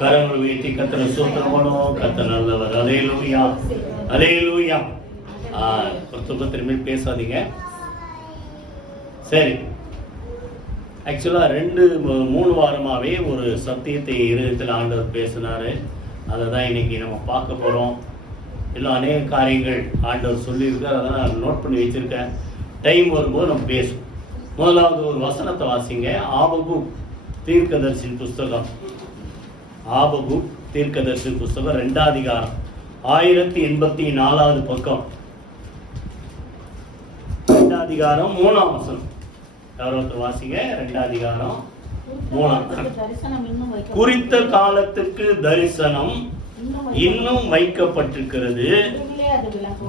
கரங்கள் உயர்த்தி கர்த்தரை ஸ்தோத்திரம் பண்ணுவோம். கர்த்தர் நல்லவர். அல்லேலூயா, அல்லேலூயா. திரும்பி பேசாதீங்க. சரி, ஆக்சுவலாக 2-3 வாரமாகவே ஒரு சத்தியத்தை இருதயத்தில் ஆண்டவர் பேசினார். அதை தான் இன்னைக்கு நம்ம பார்க்க போகிறோம். இன்னும் அநேக காரியங்கள் ஆண்டவர் சொல்லியிருக்கார். அதை நான் நோட் பண்ணி வச்சுருக்கேன். டைம் வரும்போது நம்ம பேசுவோம். முதலாவது ஒரு வசனத்தை வாசிங்க. ஆபகுக் தீர்க்கதரிசியின் புஸ்தகம், ஆபகுக் தீர்க்கதரிசியின் புஸ்தகம் 2ஆம் அதிகாரம் 1084வது பக்கம், 2ஆம் அதிகாரம் 3ஆம் வசனம். யாரொருத்தர் வாசிங்க. 2ஆம் அதிகாரம் 3. குறித்த காலத்துக்கு தரிசனம் இன்னும் வைக்கப்பட்டிருக்கிறது,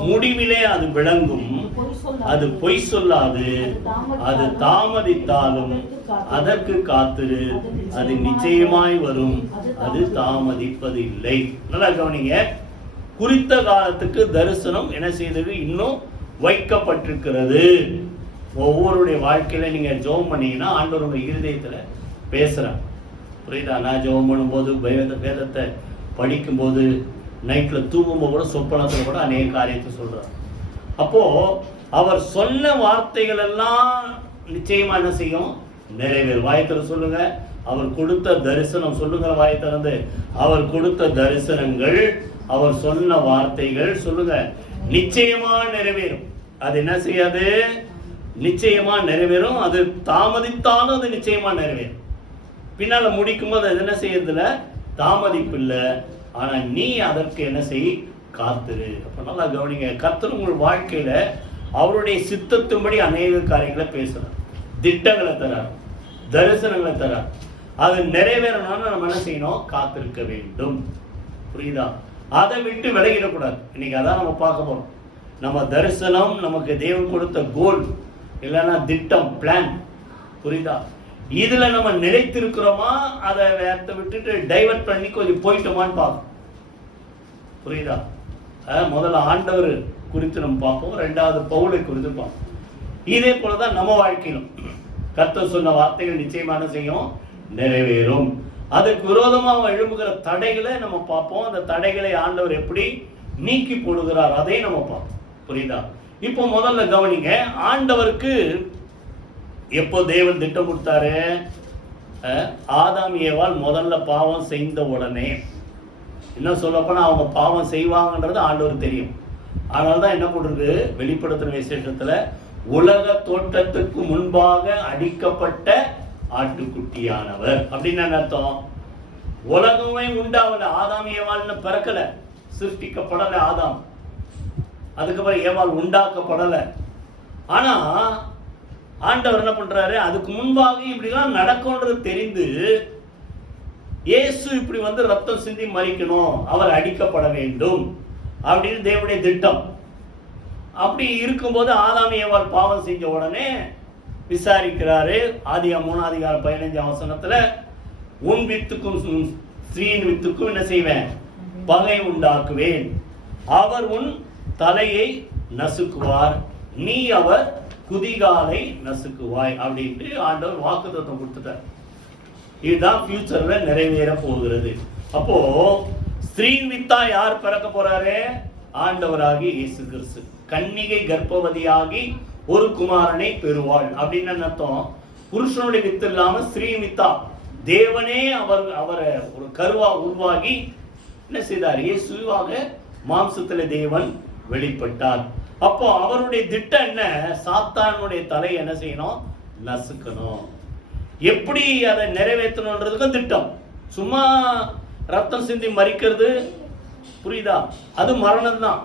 முடிவிலே அது விளங்கும், அது பொய் சொல்லாது, அது தாமதித்தாலும் அதற்கு காத்திரு, அது நிச்சயமாய் வரும், அது தாமதிப்பது இல்லை. நல்லா கவனிங்க. குறித்த காலத்துக்கு தரிசனம் என்ன செய்தது? இன்னும் வைக்கப்பட்டிருக்கிறது. ஒவ்வொருடைய வாழ்க்கையில நீங்க ஜெபம் பண்ணீங்கன்னா ஆண்டவர் உங்க இருதயத்துல பேசுறேன். புரியுதா? நான் ஜெபம் பண்ணும்போது, வேதத்தை படிக்கும்போது, நைட்டில் தூங்கும்போது கூட, சொப்பனத்தில் கூட அநேக காரியத்தை சொல்கிறார். அப்போது அவர் சொன்ன வார்த்தைகள் எல்லாம் நிச்சயமாக என்ன செய்யும்? நிறைவேறும். வாயத்தில் சொல்லுங்க. அவர் கொடுத்த தரிசனம் சொல்லுங்க. வாயை திறந்து அவர் கொடுத்த தரிசனங்கள், அவர் சொன்ன வார்த்தைகள் சொல்லுங்க, நிச்சயமாக நிறைவேறும். அது என்ன செய்யாது? நிச்சயமாக நிறைவேறும். அது தாமதித்தாலும் அது நிச்சயமாக நிறைவேறும். பின்னால் முடிக்கும்போது அது என்ன செய்யறதில்ல? தாமதிப்பு இல்லை. ஆனால் நீ அதற்கு என்ன செய்? காத்திரு. அப்போ நல்லா கவனிங்க. கர்த்தர் உங்கள் வாழ்க்கையில் அவருடைய சித்தத்தின்படி அநேக காரியங்களை பேசுகிறார், திட்டங்களை தரார், தரிசனங்களை தரார். அது நிறைவேறணும்னா நம்ம என்ன செய்யணும்? காத்திருக்க வேண்டும். புரியுதா? அதை விட்டு விலகிடக்கூடாது. இன்னைக்கு அதான் நம்ம பார்க்க போகிறோம். நம்ம தரிசனம் நமக்கு தேவன் கொடுத்த கோல், இல்லைன்னா திட்டம், பிளான். புரியுதா? இதுல நம்ம நிலைத்திருக்கிறோமா, அதை வேறத்தை விட்டுட்டு டைவர்ட் பண்ணி கொஞ்சம் போயிட்டோமான்னு பார்ப்போம். புரியுதா? முதல்ல ஆண்டவர் குறித்து நம்ம பார்ப்போம், 2வது பவுலை குறித்து பார்ப்போம். இதே போலதான் நம்ம வாழ்க்கையிலும் கர்த்தர் சொன்ன வார்த்தைகள் நிச்சயமான செய்யும், நிறைவேறும். அதுக்கு விரோதமாக எழும்புகிற தடைகளை நம்ம பார்ப்போம். அந்த தடைகளை ஆண்டவர் எப்படி நீக்கி போடுகிறார் அதை நம்ம பார்ப்போம். புரியுதா? இப்போ முதல்ல கவனிங்க. ஆண்டவருக்கு எப்போ தேவன் திட்டம் கொடுத்தாரு? ஆதாம் ஏவாள் முதல்ல பாவம் செய்த உடனே, இன்னும் சொல்லப்போனா அவங்க பாவம் செய்வாங்கன்றது ஆண்டவர் தெரியும். அதனால தான் என்ன போட்டிருக்கு? வெளிப்படுத்தின விசேஷத்துல உலக தோற்றத்துக்கு முன்பாக அடிக்கப்பட்ட ஆட்டுக்குட்டியானவர் அப்படின்னு அர்த்தம். உலகமே உண்டாவல, ஆதாம் ஏவாள்னு பிறக்கல, சிருஷ்டிக்கப்படல ஆதாம். அதுக்கப்புறம் ஏவாள் உண்டாக்கப்படல. ஆனா ஆண்டவர் என்ன பண்றாரு? அதுக்கு முன்பாக இப்படிலாம் நடக்கும்ன்றது தெரிந்து, இயேசு இப்படி வந்து ரத்தம் சிந்தி மரிக்கணும், அவர் அடிக்கப்பட வேண்டும் அப்படின்னு தேவனுடைய திட்டம். அப்படி இருக்கும்போது ஆதாம் ஏவாள் பாவம் செஞ்ச உடனே விசாரிக்கிறாரு. ஆதியாகமம் 3ஆம் அதிகாரம் 15ஆம் வசனத்துல, உன் வித்துக்கும் ஸ்திரீயின் வித்துக்கும் என்ன செய்வேன்? பகை உண்டாக்குவேன். அவர் உன் தலையை நசுக்குவார், நீ அவர் குதிகாலை நசுக்குவாய் அப்படின்ட்டு ஆண்டவர் வாக்குத்தத்தம் கொடுத்துட்டார். இதுதான் ஃபியூச்சர்ல நிறைவேற போகிறது. அப்போ ஸ்திரீயின் வித்தா யார் பிறக்க போறாரு? ஆண்டவராகி இயேசு கிறிஸ்து. கன்னிகை கர்ப்பவதியாகி ஒரு குமாரனை பெறுவாள் அப்படின்னு அர்த்தம். புருஷனுடைய வித்து இல்லாம ஸ்திரீ வித்தா, தேவனே அவரை ஒரு கருவா உருவாகி என்ன செய்தார்? இயேசுவாக மாம்சத்துல தேவன் வெளிப்பட்டார். அப்போ அவருடைய திட்டம் என்ன? சாத்தானுடைய தலை என்ன செய்யணும்? நசுக்கணும். எப்படி அதை நிறைவேற்றணுன்றதுக்கும் திட்டம். சும்மா ரத்தம் சிந்தி மரிக்கிறது, புரியுதா? அது மரணம் தான்.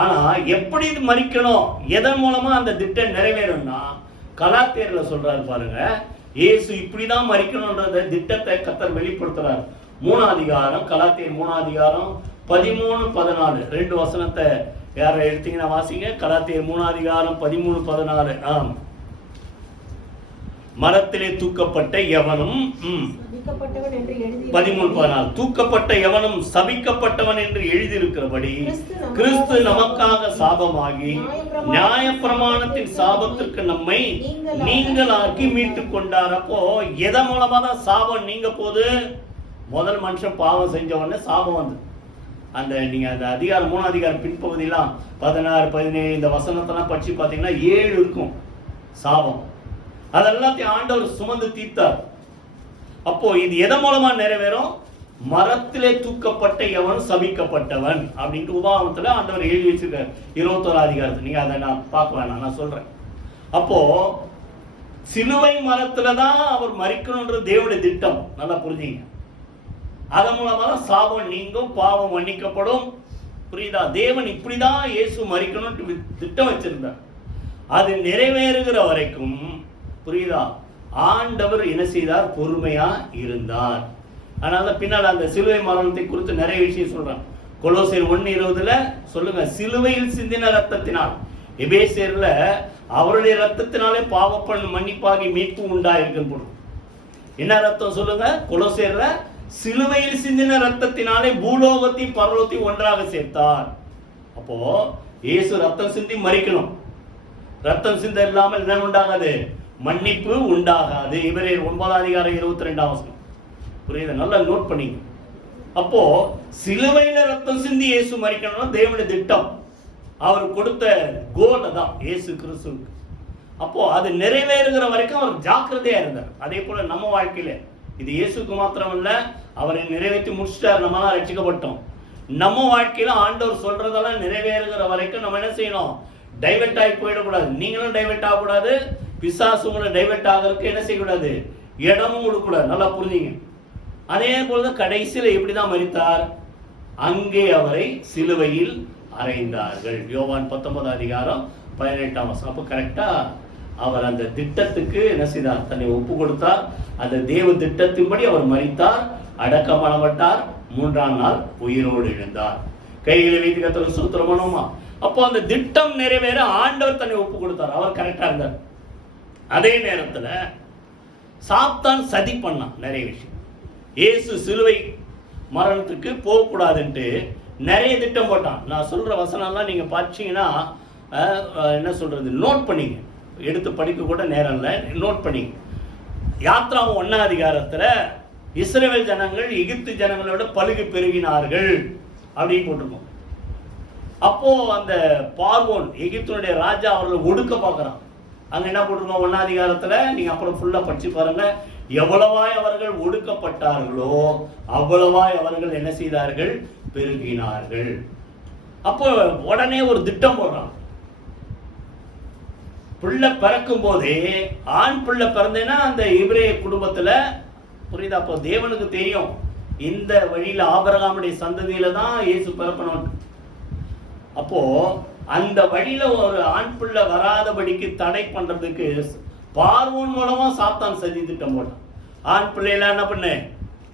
ஆனா எப்படி இது மரிக்கணும், எதன் மூலமா அந்த திட்டம் நிறைவேறும்னா, கலாத்தியர்ல சொல்றாரு பாருங்க, இயேசு இப்படிதான் மரிக்கணும்ன்றத திட்டத்தை கர்த்தர் வெளிப்படுத்துறார். 3ஆம் அதிகாரம், கலாத்தியர் 3ஆம் அதிகாரம் 13-14 2 வசனத்தை யாரை எடுத்தீங்கன்னா வாசிங்க. கலாத்தியர் 3ஆம் அதிகாரம் 13-14. மரத்திலே தூக்கப்பட்ட எவனும் 13 தூக்கப்பட்ட எவனும் சபிக்கப்பட்டவன் என்று எழுதியிருக்கிறபடி கிறிஸ்து நமக்காக சாபமாகி நியாயப்பிரமாணத்தின் சாபத்திற்கு நம்மை நீங்களாக்கி மீட்டுக் கொண்டார். அப்போ எதன் மூலமா தான் சாபம் நீங்க போது? முதல் மனுஷன் பாவம் செஞ்ச உடனே சாபம் வந்து அந்த நீங்க அந்த அதிகாரம் 3 அதிகாரம் பின்பகுதியெல்லாம் 16, 17 இந்த வசனத்தெல்லாம் படிச்சு பார்த்தீங்கன்னா 7 இருக்கும் சாபம். அதெல்லாத்தையும் ஆண்டவர் சுமந்து தீர்த்தார். அப்போ இது எதன் மூலமா நிறைவேறும்? மரத்திலே தூக்கப்பட்ட எவன் சபிக்கப்பட்டவன் அப்படின்ட்டு உபாகமத்துல ஆண்டவர் எழுதி வச்சிருக்காரு 21 அதிகாரத்தில். நீங்க அதை நான் பார்க்க வேணாம், நான் சொல்றேன். அப்போ சிலுவை மரத்துலதான் அவர் மரிக்கணும்ன்றது தேவனுடைய திட்டம். நல்லா புரிஞ்சுங்க. அதன் மூலமா தான் சாபம் நீங்கும், பாவம் மன்னிக்கப்படும். புரியுதா? தேவன் இப்படிதான் இயேசு மரிக்கணும்னு திட்டம் வச்சிருந்தார். அது நிறைவேறுகிற வரைக்கும், புரியுதா, ஆண்டவர் என்ன செய்தார்? பொறுமையா இருந்தார். அதனால பின்னால் அந்த சிலுவை மரணத்தை குறித்து நிறைய விஷயம் சொல்றான். கொலோசியர் 1:20 சொல்லுங்க, சிலுவையில் சிந்தின ரத்தத்தினால். எபேசியர்ல அவருடைய ரத்தத்தினாலே பாவப்பண் மன்னிப்பாகி மீட்பு உண்டாயிருக்குன்னு போடும். என்ன ரத்தம் சொல்லுங்க? கொலோசியர்ல சிலுவையில் சிந்தின ரத்தத்தினாலே பூலோகத்தையும் பரலோகத்தையும் ஒன்றாக சேர்த்தார். அப்போ இயேசு ரத்தம் சிந்தி மரிக்கணும். ரத்தம் சிந்த இல்லாமல் என்ன உண்டாகாது? மன்னிப்பு உண்டாகாது. எபிரேயர் 9 அதிகாரம் 22 புரியுது? நல்லா நோட் பண்ணிங்க. அப்போ சிலுவையில ரத்தம் சிந்தி இயேசு மரிக்கணும் தேவனுடைய திட்டம். அவர் கொடுத்த கோல் தான் இயேசு கிறிஸ்துவுக்கு. அப்போ அது நிறைவேறுகிற வரைக்கும் அவர் ஜாக்கிரதையா இருந்தார். அதே போல நம்ம வாழ்க்கையில இது இயேசுக்கு மாத்திரம் இல்ல, அவரை நிறைவேற்றி முடிச்சிட்டார், நம்மளாம் ரட்சிக்கப்பட்டோம். நம்ம வாழ்க்கையில ஆண்டவர் சொல்றதெல்லாம் நிறைவேறுகிற வரைக்கும் நம்ம என்ன செய்யணும்? டைவர்ட் ஆகி போயிடக்கூடாது. நீங்களும் டைவர்ட் ஆகக்கூடாது, பிசாசு உங்களை டைவர்ட் ஆகிறதுக்கு என்ன செய்யக்கூடாது? இடமும் கொடுக்கூடாது. நல்லா புரிஞ்சுங்க. அதே போலதான் கடைசியில் எப்படிதான் மரித்தார்? அங்கே அவரை சிலுவையில் அறைந்தார்கள். யோவான் 19 அதிகாரம் 18 அப்போ கரெக்டா அவர் அந்த திட்டத்துக்கு என்ன செய்தார்? தன்னை ஒப்பு கொடுத்தார். அந்த தேவ திட்டத்தின்படி அவர் மரித்தார், அடக்கம் பண்ணப்பட்டார், 3ஆம் நாள் உயிரோடு எழுந்தார். கைகளை வைத்து கர்த்தருக்கு ஸ்தோத்திரம் பண்ணுவோமா? அப்போ அந்த திட்டம் நிறைவேற ஆண்டவர் தன்னை ஒப்பு கொடுத்தார். அவர் கரெக்டா இருந்தார். அதே நேரத்துல சாத்தான் சதி பண்ணான் நிறைய விஷயம். இயேசு சிலுவை மரணத்துக்கு போகக்கூடாதுன்ட்டு நிறைய திட்டம் போட்டான். நான் சொல்ற வசனம்லாம் நீங்க பார்த்தீங்கன்னா என்ன சொல்றது, நோட் பண்ணிங்க. எடுத்து படிக்க கூட நேரம் இல்லை, நோட் பண்ணிங்க. யாத்ராவும் 1 அதிகாரத்துல இஸ்ரவேல் ஜனங்கள் எகிப்து ஜனங்களோட பலுகி பெருகினார்கள் அப்படின்னு போட்டிருக்கோம். அப்போ அந்த பார்வோன் எகிப்தினுடைய ராஜா அவர்களை ஒடுக்க பார்க்கறான். அங்க என்ன போட்டிருக்கோம்? 1 அதிகாரத்துல நீங்க அப்புறம் ஃபுல்லா படிச்சு பாருங்க. எவ்வளவாய் அவர்கள் ஒடுக்கப்பட்டார்களோ அவ்வளவாய் அவர்கள் என்ன செய்தார்கள்? பெருகினார்கள். அப்போ உடனே ஒரு திட்டம் போடுறான். பிள்ளை பிறக்கும் போதே, ஆண் பிள்ளை பிறந்தேன்னா அந்த எபிரேய குடும்பத்துல, புரியுதா? அப்போ தேவனுக்கு தெரியும் இந்த வழியில ஆபிரகாமுடைய சந்ததியில தான் இயேசு பிறக்கணும். அப்போ அந்த வழியில ஒரு ஆண் பிள்ளை வராதபடிக்கு தடை பண்றதுக்கு பார்வோன் மூலமா சாத்தான் சதி திட்டம் போட்டான். ஆண் பிள்ளைலாம் என்ன பண்ணு?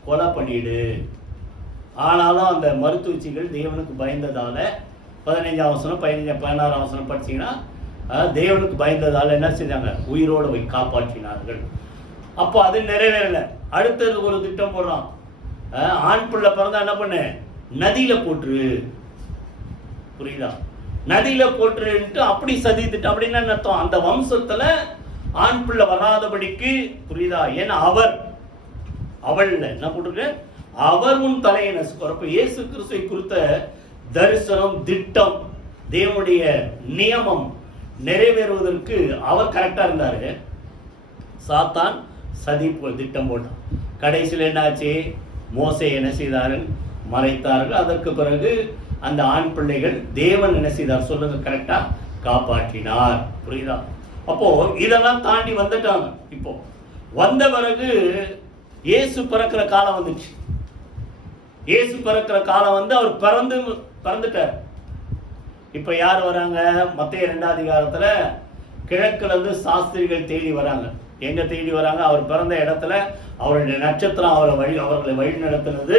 கொலை பண்ணிடு. ஆனாலும் அந்த மருத்துவச்சிகள் தேவனுக்கு பயந்ததால 15ஆம் வசனம் 16ஆம் வசனம் படிச்சீங்கன்னா தேவனுக்கு பயந்ததால என்ன செஞ்சாங்க? உயிரோடு போய் காப்பாற்றினார்கள். அப்போ அது நிறைவேறல. அடுத்தது ஒரு திட்டம் போடுறான். ஆண் பிள்ளை பிறந்தா என்ன பண்ணு? நதியில போட்டுரு. புரியுதா? நதியில போட்டுருன்ட்டு அப்படி சதி திட்டம். அப்படின்னா என்ன அர்த்தம்? அந்த வம்சத்துல ஆண் பிள்ளை வராதபடிக்கு, புரியுதா? ஏன்னா அவள் என்ன போட்டிருக்கு? அவர் உன் தலையை நசுக்குறப்ப இயேசு கிறிஸ்துவை குறித்த தரிசனம், திட்டம், தேவனுடைய நியமம் நிறைவேறுவதற்கு அவர் கரெக்டா இருந்தாரு. சாத்தான் சதி திட்டம் போட்டான். கடைசியில் என்னாச்சு? மோசே என்ன செய்தார்கள்? மறைத்தார்கள். அதற்கு பிறகு அந்த ஆண் பிள்ளைகள் தேவன் என்ன செய்தார்? சொல்லுங்க, கரெக்டா காப்பாற்றினார். புரியுதா? அப்போ இதெல்லாம் தாண்டி வந்துட்டாங்க. இப்போ வந்த பிறகு இயேசு பிறக்கிற காலம் வந்துச்சு. இயேசு பிறக்கிற காலம் வந்து அவர் பிறந்துட்டார். இப்ப யார் வராங்க? மத்தேயு 2 அதிகாரத்துல கிழக்குல இருந்து சாஸ்திரிகள் தேடி வராங்க. எங்க தேடி வராங்க? அவர் பிறந்த இடத்துல அவருடைய நட்சத்திரம் அவர்களை வழி நடத்தினது.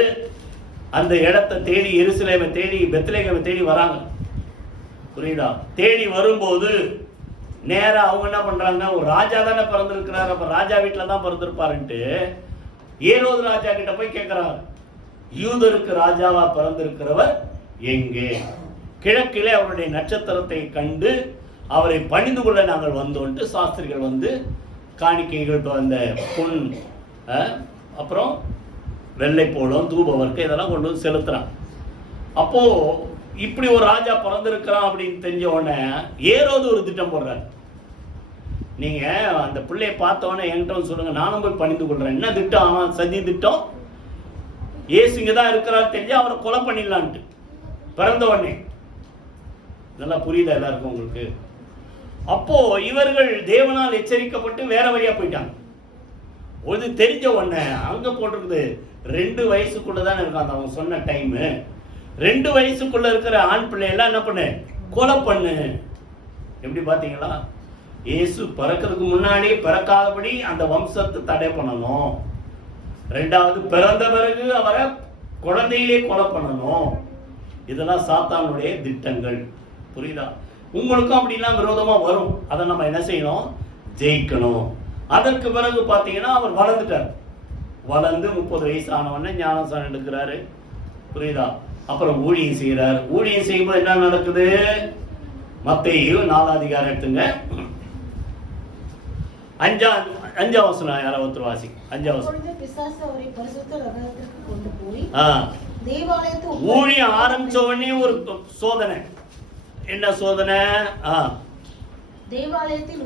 அந்த இடத்தை தேடி, எருசலேமை தேடி, பெத்லகேமை தேடி வராங்க. புரியுதா? தேடி வரும்போது நேரா அவங்க என்ன பண்றாங்க, ஒரு ராஜா தானே பிறந்திருக்கிறார், அப்ப ராஜா வீட்டில் தான் பிறந்திருப்பாருன்ட்டு ஏரோது ராஜா கிட்ட போய் கேட்கிறார், யூதருக்கு ராஜாவா பிறந்திருக்கிறவர் எங்கே? கிழக்கிலே அவருடைய நட்சத்திரத்தை கண்டு அவரை பணிந்து கொள்ள நாங்கள் வந்தோன்ட்டு சாஸ்திரிகள் வந்து காணிக்கைகள், அந்த பொன், அப்புறம் வெள்ளை போலம், தூப வர்க்கம் இதெல்லாம் கொண்டு வந்து செலுத்துறான். அப்போ இப்படி ஒரு ராஜா பிறந்திருக்கிறான் அப்படின்னு தெரிஞ்ச உடனே ஏரோது ஒரு திட்டம் போடுறாரு. நீங்க அந்த பிள்ளையை பார்த்த உடனே என்கிட்ட சொல்லுங்க, நானும் போய் பணிந்து கொள்றேன். என்ன திட்டம்? சதி திட்டம். ஏசு இங்க தான் இருக்கிறார் தெரிஞ்சு அவரை கொலை பண்ணிடலான்ட்டு பிறந்த உடனே. நல்லா புரியுதா எல்லாருக்கும் உங்களுக்கு? அப்போ இவர்கள் தேவனால் எச்சரிக்கப்பட்டு வேற வழியா போயிட்டாங்க. ஒரு தெரிஞ்ச உடனே அங்க போட்டிருக்குது 2 வயசுக்குள்ளதான் இருக்காங்க. அவங்க சொன்ன டைம் 2 வயசுக்குள்ள இருக்கிற ஆண் பிள்ளையெல்லாம் என்ன பண்ணு, கொலை பண்ணு. எப்படி பாத்தீங்களா? இயேசு பிறக்கிறதுக்கு முன்னாடி பிறக்காதபடி அந்த வம்சத்தை தடை பண்ணணும். 2வது பிறந்த பிறகு அவரை குழந்தையிலே கொலை பண்ணணும். இதெல்லாம் சாத்தானுடைய திட்டங்கள். புரியுதா? உங்களுக்கும் அப்படிலாம் விரோதமா வரும். அதை நம்ம என்ன செய்யணும்? ஜெயிக்கணும். அதற்கு பிறகு பார்த்தீங்கன்னா அவர் வளர்ந்துட்டார். வளர்ந்து 30 வயசு ஆனவொடனே ஞானஸ்நானம் எடுக்கிறாரு. புரியுதா? அப்புறம் ஊழியம் செய்கிறார். ஊழியம் செய்யும்போது என்ன நடக்குது? மத்தேயு 4 அதிகாரம் எடுத்துங்க, 5 வசனம். யாராவது ஒருத்தர் வாசி. 5 வசனம். ஊழியம் ஆரம்பிச்ச உடனே ஒரு சோதனை. என்ன சோதனை? தேவாலயத்தின்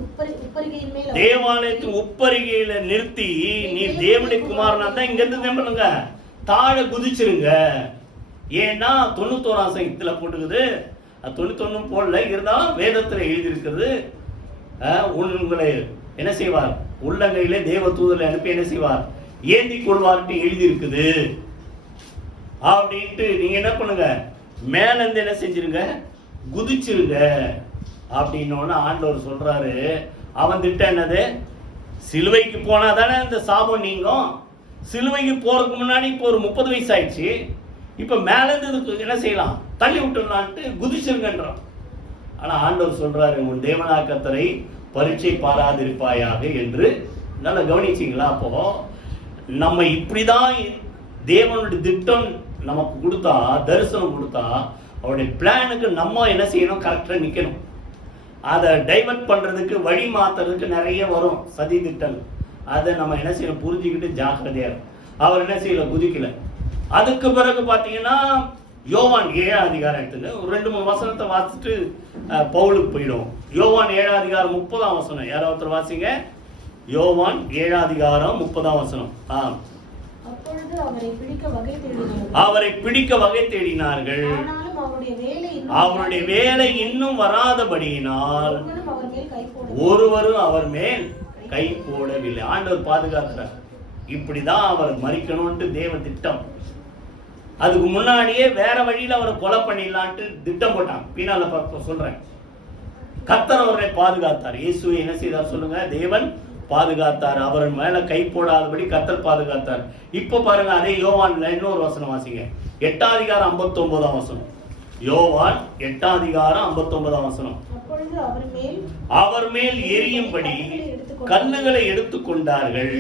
உப்பரிகையில நிறுத்தி, நீ தேவனுடைய குமாரனா தான் இங்க இருந்து பண்ணுங்க, தாழ குதிச்சிருங்க. ஏன்னா 91 சங்கத்துல போட்டுக்குது, 91 போடல, இருந்தாலும் வேதத்துல எழுதி இருக்கிறது. உங்களை என்ன செய்வார்? உள்ளங்கையிலே தேவ தூதரை அனுப்பி என்ன செய்வார்? ஏந்தி கொள்வார்ட்டு எழுதி இருக்குது. அப்படின்ட்டு நீங்க என்ன பண்ணுங்க, மேல இருந்து என்ன செஞ்சிருங்க, குதிச்சிருங்க அப்படின்னு ஆண்டவர் சொல்றாரு. அவன் திட்டம் என்னது? சிலுவைக்கு போனா தானே இந்த சாபம் நீங்கும். சிலுவைக்கு போறதுக்கு முன்னாடி இப்போ ஒரு 30 வயசு ஆயிடுச்சு. இப்ப மேல இருந்து என்ன செய்யலாம்? தள்ளி விட்டுலான்ட்டு குதிச்சிருங்கன்றான். ஆனா ஆண்டவர் சொல்றாரு, உன் தேவனாக்கத்தரை பரீட்சை பாராதிருப்பாயாக என்று. நல்லா கவனிச்சிங்களா? அப்போ நம்ம இப்படிதான் தேவனுடைய திட்டம் நமக்கு கொடுத்தா, தரிசனம் கொடுத்தா, அவருடைய பிளானுக்கு நம்ம என்ன செய்யணும்? கரெக்டாக நிற்கணும். அதை டைவர்ட் பண்ணுறதுக்கு, வழி மாற்றுறதுக்கு நிறைய வரும் சதி திட்டம். அதை நம்ம என்ன செய்யணும்? புரிஞ்சுக்கிட்டு ஜாக்கிரதையாக. அவர் என்ன செய்யல? குதிக்கல. அதுக்கு பிறகு பார்த்தீங்கன்னா யோவான் 7 அதிகாரம் எடுத்துங்க, ஒரு 2-3 வசனத்தை வாசிச்சுட்டு பவுலுக்கு போயிடும். யோவான் 7 அதிகாரம் 30 வசனம். யாராவது வாசிங்க. யோவான் 7 அதிகாரம் 30 வசனம். அவரை பிடிக்க வகை தேடினார்கள். அவருடைய வேலை இன்னும் வராதபடியினால் ஒருவரும் அவர் மேல் கை போடவில்லை. ஆண்டவர் பாதுகாக்கிறார். இப்படிதான் அவர் மரிக்கணும்ட்டு தேவ திட்டம். அதுக்கு முன்னாடியே வேற வழியில அவரை கொலை பண்ணிடலான்ட்டு திட்டம் போட்டான். பின்னால சொல்றேன். கர்த்தர் அவரை பாதுகாத்தார். இயேசு என்ன செய்தார் சொல்லுங்க? தேவன் பாதுகாத்தார். அவர் மேல கை போடாதபடி கர்த்தர் பாதுகாத்தார். இப்ப பாருங்க, அதே யோவான்ல இன்னொரு வசனம் வாசிங்க. 8 அதிகாரம் 59 வசனம். யோவான் 8 அதிகாரம் 59 வசனம். அவர் மேல் எரியும்படி கல்லுகளை எடுத்துக்கொண்டார்கள்.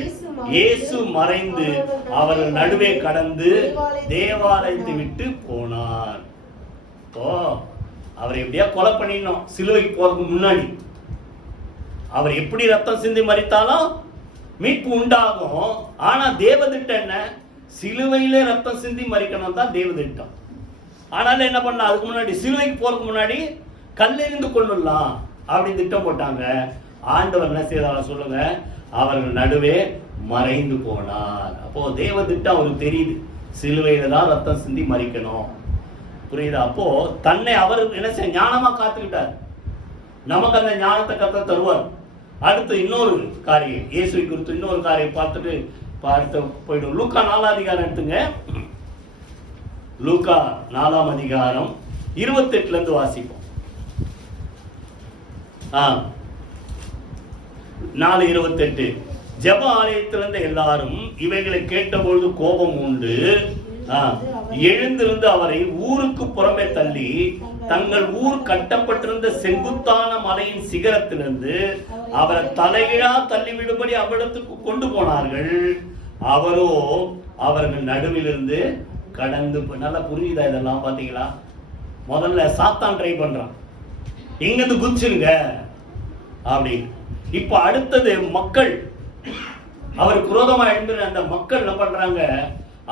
இயேசு மறைந்து அவர்கள் நடுவே கடந்து தேவாலயத்தை விட்டு போனார். அவர் எப்படியா கொலை பண்ணிடணும் சிலுவைக்கு போறதுக்கு முன்னாடி. அவர் எப்படி ரத்தம் சிந்தி மரித்தாலும் மீட்பு உண்டாகும். ஆனா தேவதிட்டம் என்ன? சிலுவையிலே ரத்தம் சிந்தி மரிக்கணும் தான் தேவதிட்டம். ஆனாலும் என்ன பண்ண, அதுக்கு முன்னாடி சிலுவைக்கு போறதுக்கு முன்னாடி கல்லெறிந்து கொள்ளலாம் அப்படி திட்டம் போட்டாங்க. ஆண்டவர் என்ன செய்தாரா சொல்லுங்க? அவர்கள் நடுவே மறைந்து போனார். அப்போ தேவ திட்டம் அவருக்கு தெரியுது, சிலுவையில தான் ரத்தம் சிந்தி மரிக்கணும். புரியுதா? அப்போ தன்னை அவர் என்ன செய்ய ஞானமா காத்துக்கிட்டார். நமக்கு அந்த ஞானத்தை கத்த தருவார். அடுத்து இன்னொரு காரியம், இயேசுவை குறித்து இன்னொரு காரியம் பார்த்து போயிடும். லூக்கா 4 அதிகாரம் எடுத்துங்க. லூக்கா 4 அதிகாரம் 28 இருந்து வாசிப்போம். 4:28. ஜெப ஆலயத்திலிருந்து எல்லாரும் இவைகளை கேட்டபொழுது கோபம் உண்டு எழுந்திருந்து அவரை ஊருக்கு புறமே தள்ளி தங்கள் ஊர் கட்டப்பட்டிருந்த செங்குத்தான மலையின் சிகரத்திலிருந்து அவரை தலைகீழா தள்ளிவிடும்படி அவ்விடத்துக்கு கொண்டு போனார்கள். அவரோ அவர்கள் நடுவிலிருந்து கடந்து. நல்லா புரியுதா இதெல்லாம்? பாத்தீங்களா? முதல்ல சாத்தான் ட்ரை பண்றான், எங்கிருந்து குதிச்சிருங்க அப்படின்னு. இப்ப அடுத்தது மக்கள், அவருக்கு விரோதமா எழுந்துற அந்த மக்கள் என்ன பண்றாங்க,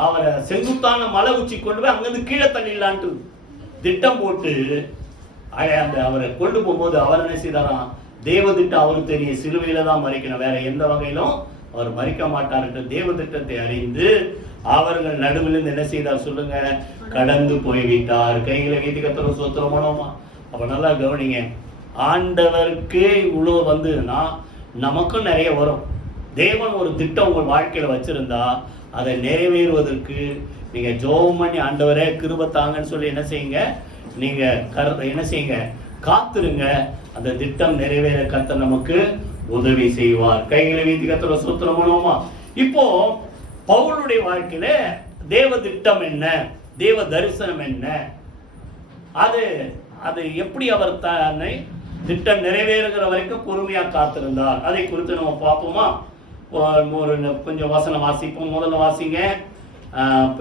அவரை செங்குத்தான மலை உச்சி கொண்டு போய் அங்கிருந்து கீழே தள்ளிடலான்ட்டு திட்டம் போட்டு அந்த அவரை கொண்டு போகும்போது அவர் என்ன செய்தாராம், தேவ திட்டம் அவருக்கு தெரியும், சிலுவையில தான் மறிக்கணும், வேற எந்த வகையிலும் அவர் மறிக்க மாட்டார் என்ற தேவ திட்டத்தை அறிந்து அவர்கள் நடுவில் என்ன செய்தார் சொல்லுங்க, கடந்து போய்விட்டார். கைகளை வைத்து கத்தர சோத்திரம் பண்ணுவோமா? அப்ப நல்லா கவனிங்க, ஆண்டவருக்கு இவ்வளோ வந்ததுன்னா நமக்கும் நிறைய வரும். தேவன் ஒரு திட்டம் உங்கள் வாழ்க்கையில வச்சிருந்தா அதை நிறைவேறுவதற்கு நீங்க ஜெபம் பண்ணி ஆண்டவரே கிருபை தாங்கன்னு சொல்லி என்ன செய்யுங்க, நீங்க என்ன செய்யுங்க, காத்துருங்க. அந்த திட்டம் நிறைவேற கர்த்தர் நமக்கு உதவி செய்வார். கைகளை வைத்து கர்த்தரை ஸ்தோத்திரம் பண்ணுவோமா? இப்போ பவுலுடைய வாழ்க்கையில தேவ திட்டம் என்ன, தேவ தரிசனம் என்ன, அது அது எப்படி அவர் தன்னை திட்டம் நிறைவேறுகிற வரைக்கும் பொறுமையா காத்திருந்தார், அதை குறித்து நம்ம பார்ப்போமா? ஒரு கொஞ்சம் வசனம் வாசிப்போம். முதல்ல வாசிங்க.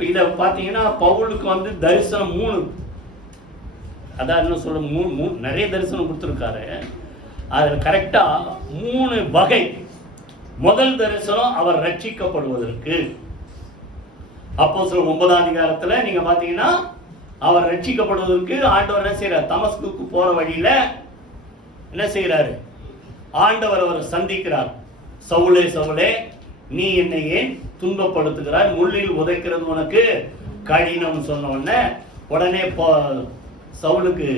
இதை பார்த்தீங்கன்னா பவுலுக்கு வந்து தரிசனம் 3, அதான் என்ன சொல்ல, நிறைய தரிசனம் கொடுத்துருக்காரு. அதில் கரெக்டாக 3 வகை. முதல் தரிசனம் அவர் ரட்சிக்கப்படுவதற்கு. அப்போஸ்தலர் 9ஆம் அதிகாரத்தில் நீங்க பார்த்தீங்கன்னா அவர் ரட்சிக்கப்படுவதற்கு ஆண்டவர் என்ன செய்யறார், தமஸ்குக்கு போற வழியில என்ன செய்யறாரு, ஆண்டவர் அவர் சந்திக்கிறார். சவுலே சவுலே நீ என்னை ஏன் துன்பப்படுத்துகிறாய், முள்ளில் உதைக்கிறது உனக்கு கடினம் சொன்ன உடனே சவுலுக்கு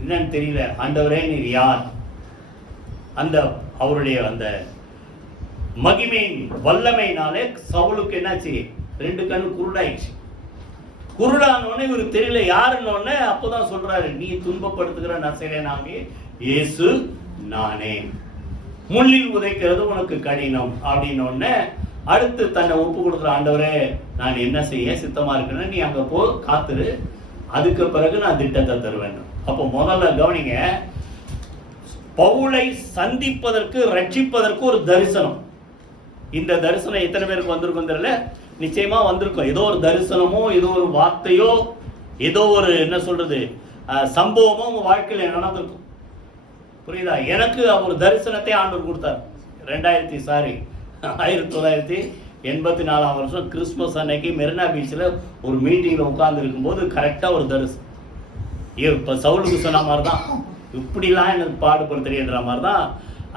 என்னன்னு தெரியல, ஆண்டவரே நீர் யார்? அந்த அவருடைய அந்த மகிமையின் வல்லமையினாலே சவுலுக்கு என்னாச்சு, 2 கண்ணு குருடாயிடுச்சு. குருடானோடனே இவருக்கு தெரியல யாருன்னு. அப்போதான் சொல்றாரு, நீ துன்பப்படுத்துகிற நசரேயனாகிய இயேசு நானே, முள்ளில் உதைக்கிறது உனக்கு கடினம் அப்படின்னு. அடுத்து தன்னை ஒப்பு கொடுக்குற, ஆண்டவரே நான் என்ன செய்ய சித்தமா இருக்கேன்னு, நீ அங்க போ காத்துரு, அதுக்கு பிறகு நான் திட்டத்தை தருவேன். அப்போ முதல்ல கவனிங்க, பவுலை சந்திப்பதற்கு ரட்சிப்பதற்கு ஒரு தரிசனம். இந்த தரிசனம் எத்தனை பேருக்கு வந்திருக்கும் தெரியல, நிச்சயமா வந்திருக்கும். ஏதோ ஒரு தரிசனமோ, ஏதோ ஒரு வார்த்தையோ, ஏதோ ஒரு என்ன சொல்றது சம்பவமோ உங்க வாழ்க்கையில நடந்திருக்கும். புரியுதா? எனக்கு ஒரு தரிசனத்தை ஆண்டவர் கொடுத்தார். 1984ஆம் வருஷம் கிறிஸ்துமஸ் அன்னைக்கு மெரினா பீச்சில் ஒரு மீட்டிங்கில் உட்கார்ந்து இருக்கும்போது கரெக்டாக ஒரு தரிசனம். இப்போ சவுலுக்கு சொன்ன மாதிரி தான், இப்படிலாம் எனக்கு பாடுபடுத்துறேன்ற மாதிரி தான்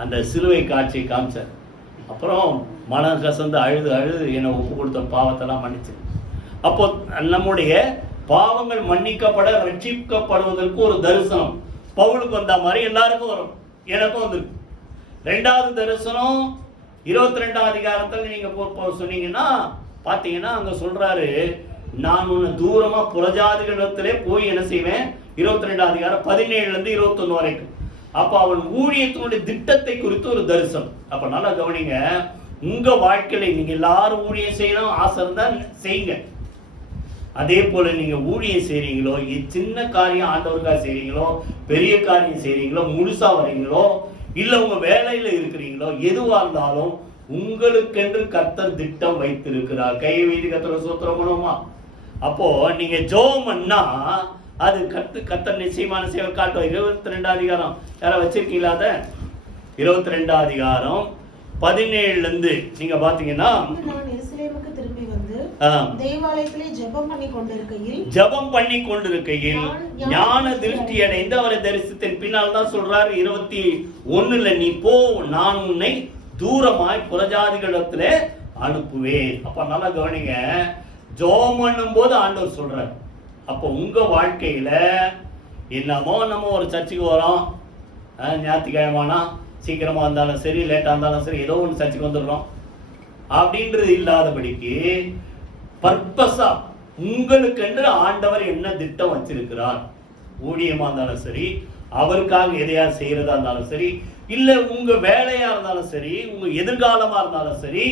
அந்த சிலுவை காட்சியை காமிச்சார். அப்புறம் மனம் கசந்து அழுது அழுது என்னை ஒப்பு கொடுத்த பாவத்தெல்லாம் மன்னிச்சு. அப்போ நம்முடைய பாவங்கள் மன்னிக்கப்பட ரட்சிக்கப்படுவதற்கு ஒரு தரிசனம் பவுலுக்கு வந்த மாதிரி எல்லாருக்கும் வரும், எனக்கும் வந்திருக்கு. 2வது தரிசனம் 22ஆம் அதிகாரத்தில் நீங்க சொன்னீங்கன்னா பாத்தீங்கன்னா அங்க சொல்றாரு, நான் உன்னை தூரமா புறஜாதிகளிடத்திலே போய் என்ன செய்வேன். 22ஆம் அதிகாரம் 17லேருந்து 21 வரைக்கும். அப்ப அவன் ஊழியத்தினுடைய திட்டத்தை குறித்து ஒரு தரிசனம். அப்ப நல்லா கவனிங்க, உங்க வாழ்க்கையில நீங்க எல்லாரும் ஊழியம் செய்யணும் ஆசை இருந்தா செய்யுங்க. அதே போல நீங்க ஊழியம் செய்றீங்களோ, சின்ன காரியம் ஆண்டவருக்காக செய்றீங்களோ, பெரிய காரியம் செய்றீங்களோ, முழுசா வரீங்களோ, இல்ல உங்க வேலையில இருக்கிறீங்களோ, எதுவா இருந்தாலும் உங்களுக்கென்று கர்த்தர் திட்டம் வைத்திருக்கிறார். கை வைத்து கர்த்தரை ஸ்தோத்திரம் பண்ணுவோமா? அப்போ நீங்க ஜெபம்னா அது கர்த்தர் நிச்சயமான சேவை காட்டும். 22ஆம் அதிகாரம் யாரை வச்சிருக்கீங்களா? அத 22ஆம் அதிகாரம் 17லேருந்து நீங்க பாத்தீங்கன்னா, தேவாலயத்திலே ஜெபம் பண்ணி கொண்டிருக்கையில் ஞான திருஷ்டி அடைந்து அவரை தரிசித்தேன். பின்னால் தான் சொல்றாரு 21ல, நீ போ, நான் உன்னை தூரமாய் புறஜாதிகளிடத்திலே அனுப்புவேன். அப்ப நல்லா கவனிங்க, ஜெபம் பண்ணும் போது ஆண்டவர் சொல்றார். அப்போ உங்க வாழ்க்கையில என்னமோ நம்ம ஒரு சர்ச்சுக்கு வரோம், ஞாயிற்றுக்கிழமானா சீக்கிரமா இருந்தாலும் சரி, லேட்டா இருந்தாலும் சரி, ஏதோ ஒன்று சர்ச்சுக்கு வந்துடுறோம் அப்படின்றது இல்லாதபடிக்கு பர்பஸா உங்களுக்கென்று ஆண்டவர் என்ன திட்டம் வச்சிருக்கிறார், ஊழியமா இருந்தாலும் சரி, அவருக்காக எதையா செய்யறதா இருந்தாலும் சரி, இல்ல உங்க வேலையா இருந்தாலும் சரி, உங்க எதிர்காலமா இருந்தாலும் சரி,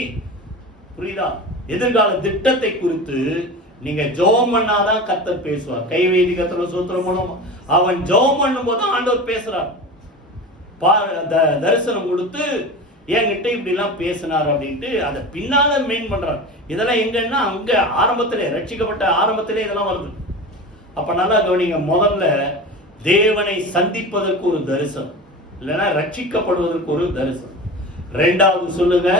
புரியுதா? எதிர்கால திட்டத்தை குறித்து நீங்க ஜெபம் பண்ணாதான் கர்த்தர் பேசுவார். கை வைத்து கர்த்தர் ஸ்தோத்திரம் பண்ணுவோம். அவன் ஜெபம் பண்ணும்போது ஆண்டவர் பேசுறார். தரிசனம் கொடுத்து என்கிட்ட இப்படி எல்லாம் பேசினார் அப்படின்ட்டு அதை பின்னால மெயின் பண்றார். இதெல்லாம் எங்கன்னா அங்க ஆரம்பத்திலே, ரட்சிக்கப்பட்ட ஆரம்பத்திலே இதெல்லாம் வருது. அப்ப நல்லா கவனிங்க, முதல்ல தேவனை சந்திப்பதற்கு ஒரு தரிசனம், இல்லைன்னா ரட்சிக்கப்படுவதற்கு ஒரு தரிசனம். ரெண்டாவது சொல்லுங்க,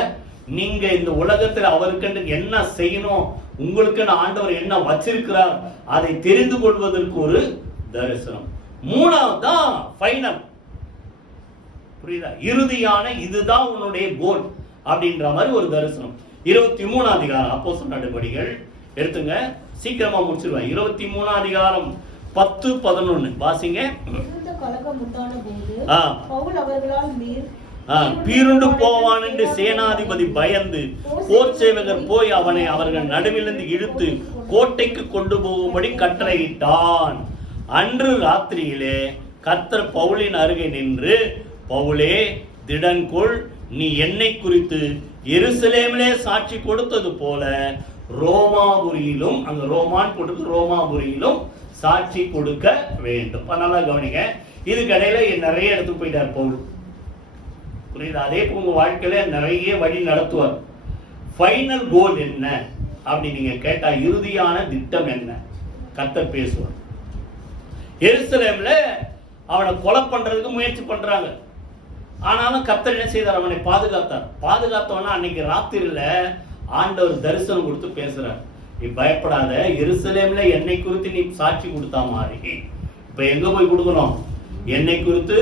நீங்க இந்த உலகத்தில் அவருக்கு என்ன செய்யணும், உங்களுக்கு ஆண்டவர் என்ன வச்சிருக்கிறார் அதை தெரிந்து கொள்வதற்கு ஒரு தரிசனம். மூணாவது தான் ஃபைனல், புரியுதா, இறுதியான இதுதான் உன்னுடைய கோல் அப்படின்ற மாதிரி ஒரு தரிசனம். 23 அதிகாரம் அப்போஸ்தலர் நடபடிகள் எடுத்துங்க, சீக்கிரமா முடிச்சிருவேன். 23 அதிகாரம் 10-11 வாசிங்க. பீருண்டு போவான் என்று சேனாதிபதி பயந்து போர் சேவகர் போய் அவனை அவர்கள் நடுவிலிருந்து இழுத்து கோட்டைக்கு கொண்டு போகும்படி கட்டளையிட்டான். அன்று ராத்திரியிலே கர்த்தர் பவுலின் அருகே நின்று, பவுலே திடன்கொள், நீ என்னை குறித்து எருசலேமிலே சாட்சி கொடுத்தது போல ரோமாபுரியிலும், அங்க ரோமான் கொடுத்து ரோமாபுரியிலும் சாட்சி கொடுக்க வேண்டும். நல்லா கவனிங்க, இதுக்கு இடையில நிறைய இடத்துக்கு போயிட்டார் பவுல், புரியுது. அதே போல உங்க வாழ்க்கையில நிறைய வழி நடத்துவார். ஃபைனல் கோல் என்ன அப்படி நீங்க கேட்டா, இறுதியான திட்டம் என்ன, கர்த்தர் பேசுவார். எருசலேம்ல அவனை கொலை பண்றதுக்கு முயற்சி பண்றாங்க. ஆனாலும் கர்த்தர் என்ன செய்தார், அவனை பாதுகாத்தார். பாதுகாத்தவனா அன்னைக்கு ராத்திரியில ஆண்டவர் தரிசனம் கொடுத்து பேசுறார். நீ பயப்படாத, எருசலேம்ல என்னை குறித்து நீ சாட்சி கொடுத்தா மாதிரி இப்ப எங்க போய் கொடுக்கணும், என்னை குறித்து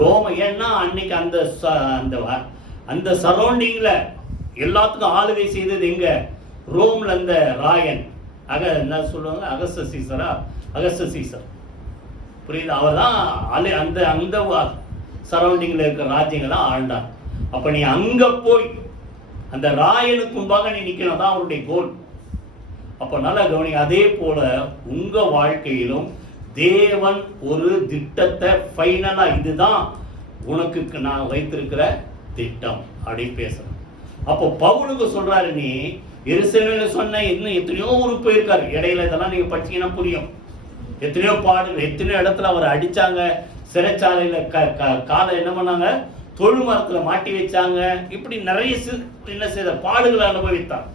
ரோம. ஏன்னா அன்னைக்கு அந்த சரௌண்டிங்ல எல்லாத்துக்கும் ஆளுகை செய்தது எங்க, ரோம்ல அந்த ராயன் என்ன சொல்லுவாங்க, அகஸ்ட சீசர், புரியுது. அவர் தான் அந்த சரௌண்டிங்ல இருக்கிற ராஜ்யங்கள்லாம் ஆண்டார். அப்ப நீ அங்க போய் அந்த ராயனுக்கு முன்பாக நீ நிக்கணும், தான் அவருடைய கோல். அப்ப நல்லா கவனிங்க, அதே போல உங்க வாழ்க்கையிலும் தேவன் ஒரு திட்டத்தை ஃபைனலா, இதுதான் உனக்கு நான் வைத்திருக்கிற திட்டம் அப்படின்னு பேசுறேன். அப்போ பவுலுக்கு சொல்றாரு, நீ எருசலேம்ல சொன்ன இன்னும் எத்தனையோ ஊருக்கு போயிருக்காரு. இடையில இதெல்லாம் நீங்க படிச்சீங்கன்னா புரியும். எத்தனையோ பாடுகள், எத்தனையோ இடத்துல அவர் அடிச்சாங்க, சிறைச்சாலையில காலை என்ன பண்ணாங்க, தொழு மரத்துல மாட்டி வச்சாங்க. இப்படி நிறைய என்ன செய்த பாடுகளை அனுபவித்தார்.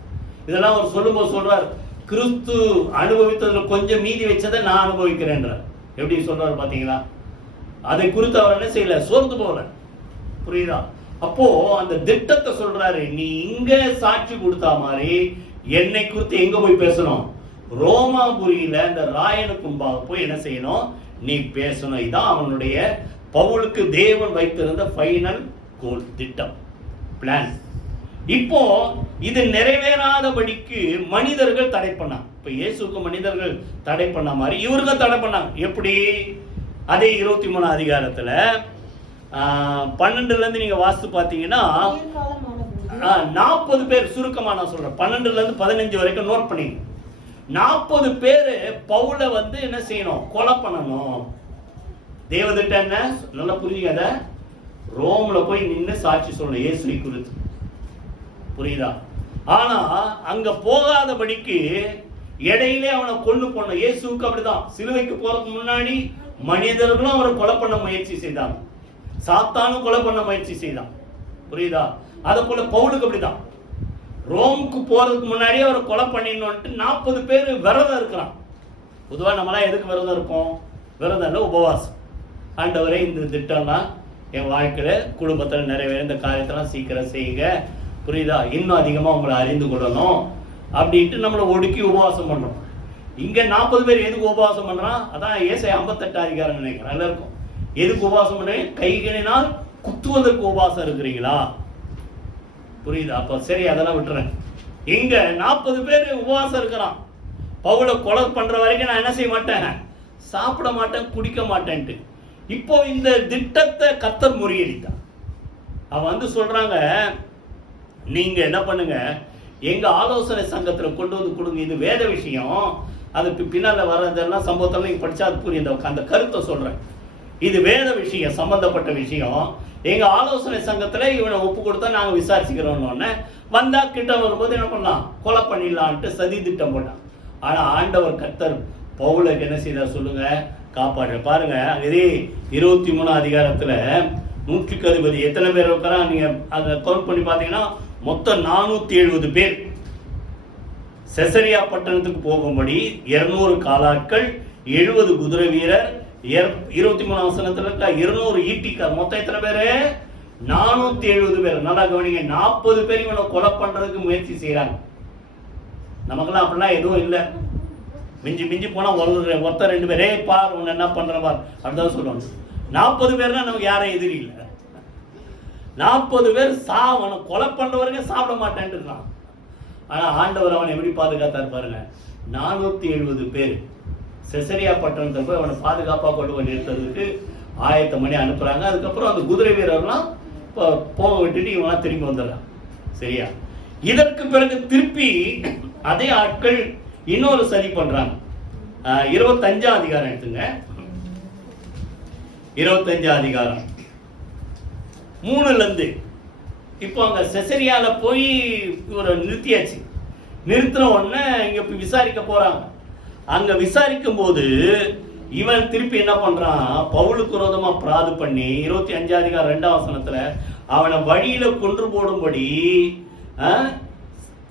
இதெல்லாம் அவர் சொல்லும்போது சொல்றார், கிறிஸ்து அனுபவித்ததுல கொஞ்சம் மீதி வச்சதை நான் அனுபவிக்கிறேன். எப்படி சொல்றாரு பாத்தீங்களா? அதை குறித்து அவர் என்ன செய்யல, சோர்ந்து போகல, புரியுதா? அப்போ அந்த திட்டத்தை சொல்றாரு, நீ இங்க சாட்சி கொடுத்தா மாதிரி என்னை குறித்து எங்க போய் பேசணும், ரோமாபுரியில அந்த ராயனுக்கு முன்பாக போய் என்ன செய்யணும், நீ பேசணும். இதான் அவனுடைய பவுலுக்கு தேவன் வைத்திருந்த ஃபைனல் கோல், திட்டம், பிளான். இப்போ இது நிறைவேறாதபடிக்கு மனிதர்கள் தடை பண்ணாங்க. இப்ப இயேசுக்கு மனிதர்கள் தடை பண்ண மாதிரி இவர்கள் தடை பண்ணாங்க. எப்படி? அதே 23 அதிகாரத்துல 12ல இருந்து நீங்க வாசித்து பார்த்தீங்கன்னா 40 பேர், சுருக்கமா நான் சொல்றேன், 12ல இருந்து 15 வரைக்கும் நோட் பண்ணிங்க. 40 பேரு பவுல என்ன செய்யணும், கொலை பண்ணணும். தேவதிட்டம் என்ன, நல்லா புரிஞ்சுக்காத, ரோம்ல போய் நின்று சாட்சி சொல்லணும் இயேசுவை குறித்து, புரியுதா? ஆனா அங்க போகாதபடிக்கு இடையிலே அவனை கொண்டு போன இயேசுக்கு அப்படிதான். சிலுவைக்கு போறதுக்கு முன்னாடி மனிதர்களும் அவரை கொலை பண்ண முயற்சி செய்தாங்க, சாத்தானும் கொலை பண்ண முயற்சி செய்தான், புரியுதா? அதை போல பவுலுக்கு அப்படிதான். ரோமுக்கு போறதுக்கு முன்னாடி அவரை கொலை பண்ணிடணும்ட்டு 40 பேர் விரதம் இருக்கிறான். பொதுவா நம்மளாம் எதுக்கு விரதம் இருப்போம்? விரதம் இல்லை, உபவாசம். ஆண்டவரே இந்த திட்டம்லாம் என் வாழ்க்கையில குடும்பத்தில் நிறைவேற, இந்த காரியத்தெல்லாம் சீக்கிரம் செய்யுங்க, புரியுதா? இன்னும் அதிகமா உங்களை அறிந்து கொள்ளணும் அப்படின்ட்டு நம்மளை ஒடுக்கி உபவாசம் பண்றோம். இங்க 40 பேர் எதுக்கு உபவாசம் பண்றான்? அதான் ஏசாயா 58 அதிகாரம் நினைக்கிறேன், நல்லா இருக்கும். எதுக்கு உபவாசம் பண்றீங்க? கைகளினால் குத்துவதற்கு உபவாசம் இருக்கிறீங்களா? புரியுதா? அப்ப சரி, அதெல்லாம் விட்டுறேன். இங்க 40 பேர் உபவாசம் இருக்கிறான். பவுலை கொலை பண்ற வரைக்கும் நான் என்ன செய்ய மாட்டேன், சாப்பிட மாட்டேன், குடிக்க மாட்டேன்ட்டு. இப்போ இந்த திட்டத்தை கர்த்தர் முறியடித்தான். அவன் சொல்றாங்க, நீங்க என்ன பண்ணுங்க, எங்க ஆலோசனை சங்கத்துல கொண்டு வந்து கொடுங்க, இது வேத விஷயம், அதுக்கு பின்னால வர்றதெல்லாம் சம்பவத்தெல்லாம் நீங்க படிச்சா அது புரியும். அந்த கருத்தை சொல்றேன், இது வேத விஷயம், சம்பந்தப்பட்ட விஷயம். எங்க ஆலோசனை சங்கத்துல இவனை ஒப்பு கொடுத்தா நாங்க விசாரிச்சுக்கிறோம்னு வந்தா கிட்ட வரும்போது என்ன பண்ணலாம், கொலை பண்ணிடலான்ட்டு சதி திட்டம் போட்டான். ஆனா ஆண்டவர் கர்த்தர் பவுலுக்கு என்ன செய்தார் சொல்லுங்க, காப்பாற்ற. பாருங்க இதே 23 அதிகாரத்துல 160 எத்தனை பேர் இருக்கிறா நீங்க அதை கவுண்ட் பண்ணி பார்த்தீங்கன்னா மொத்தம் 470 பேர் செசரியா பட்டணத்துக்கு போகும்படி 200 காலாட்கள், 70 குதிரை வீரர், 23 வசனத்துல 200 ஈட்டிக்கார், மொத்தம் எத்தனை பேரு 470 பேர். நல்லா கவனிங்க, 40 பேர் இவனை கொலை பண்றதுக்கு முயற்சி செய்யறாங்க. நமக்கெல்லாம் அப்படிலாம் எதுவும் இல்லை. மிஞ்சி மிஞ்சி போனா ஒருத்தர் 2 பேரே பார் உன்னை என்ன பண்ற பார் அப்படிதான் சொல்லுவாங்க. 40 பேர்னா நமக்கு யாரும் எதிரி இல்லை. 40 பேர் அவனை கொலை பண்றவரைக்கும் சாப்பிட மாட்டேன்ட்டு இருக்கான். ஆனா ஆண்டவர் அவனை எப்படி பாதுகாத்தார் பாருங்க. 470 பேர் செசரியா பட்டணத்தை போய் அவனை பாதுகாப்பா கொண்டு போய் நிறுத்துறதுக்கு ஆயத்தம் பண்ணி அனுப்புறாங்க. அதுக்கப்புறம் அந்த குதிரை வீரர்லாம் போக விட்டுட்டு இவங்களாம் திரும்பி வந்துடுறான். சரியா? இதற்கு பிறகு திருப்பி அதே ஆட்கள் இன்னொரு சரி பண்றாங்க. 25ஆம் அதிகாரம் எடுத்துங்க. 25ஆம் அதிகாரம் 3ல இருந்து இப்போ அங்க செசரியால போய் இவரை நிறுத்தியாச்சு. நிறுத்தின உடனே இங்க விசாரிக்க போறாங்க. அங்க விசாரிக்கும் போது இவன் திருப்பி என்ன பண்றான், பவுலுக்கு விரோதமா பிராது பண்ணி 25ஆம் அதிகாரம் 2ஆம் வசனத்துல அவனை வழியில கொன்று போடும்படி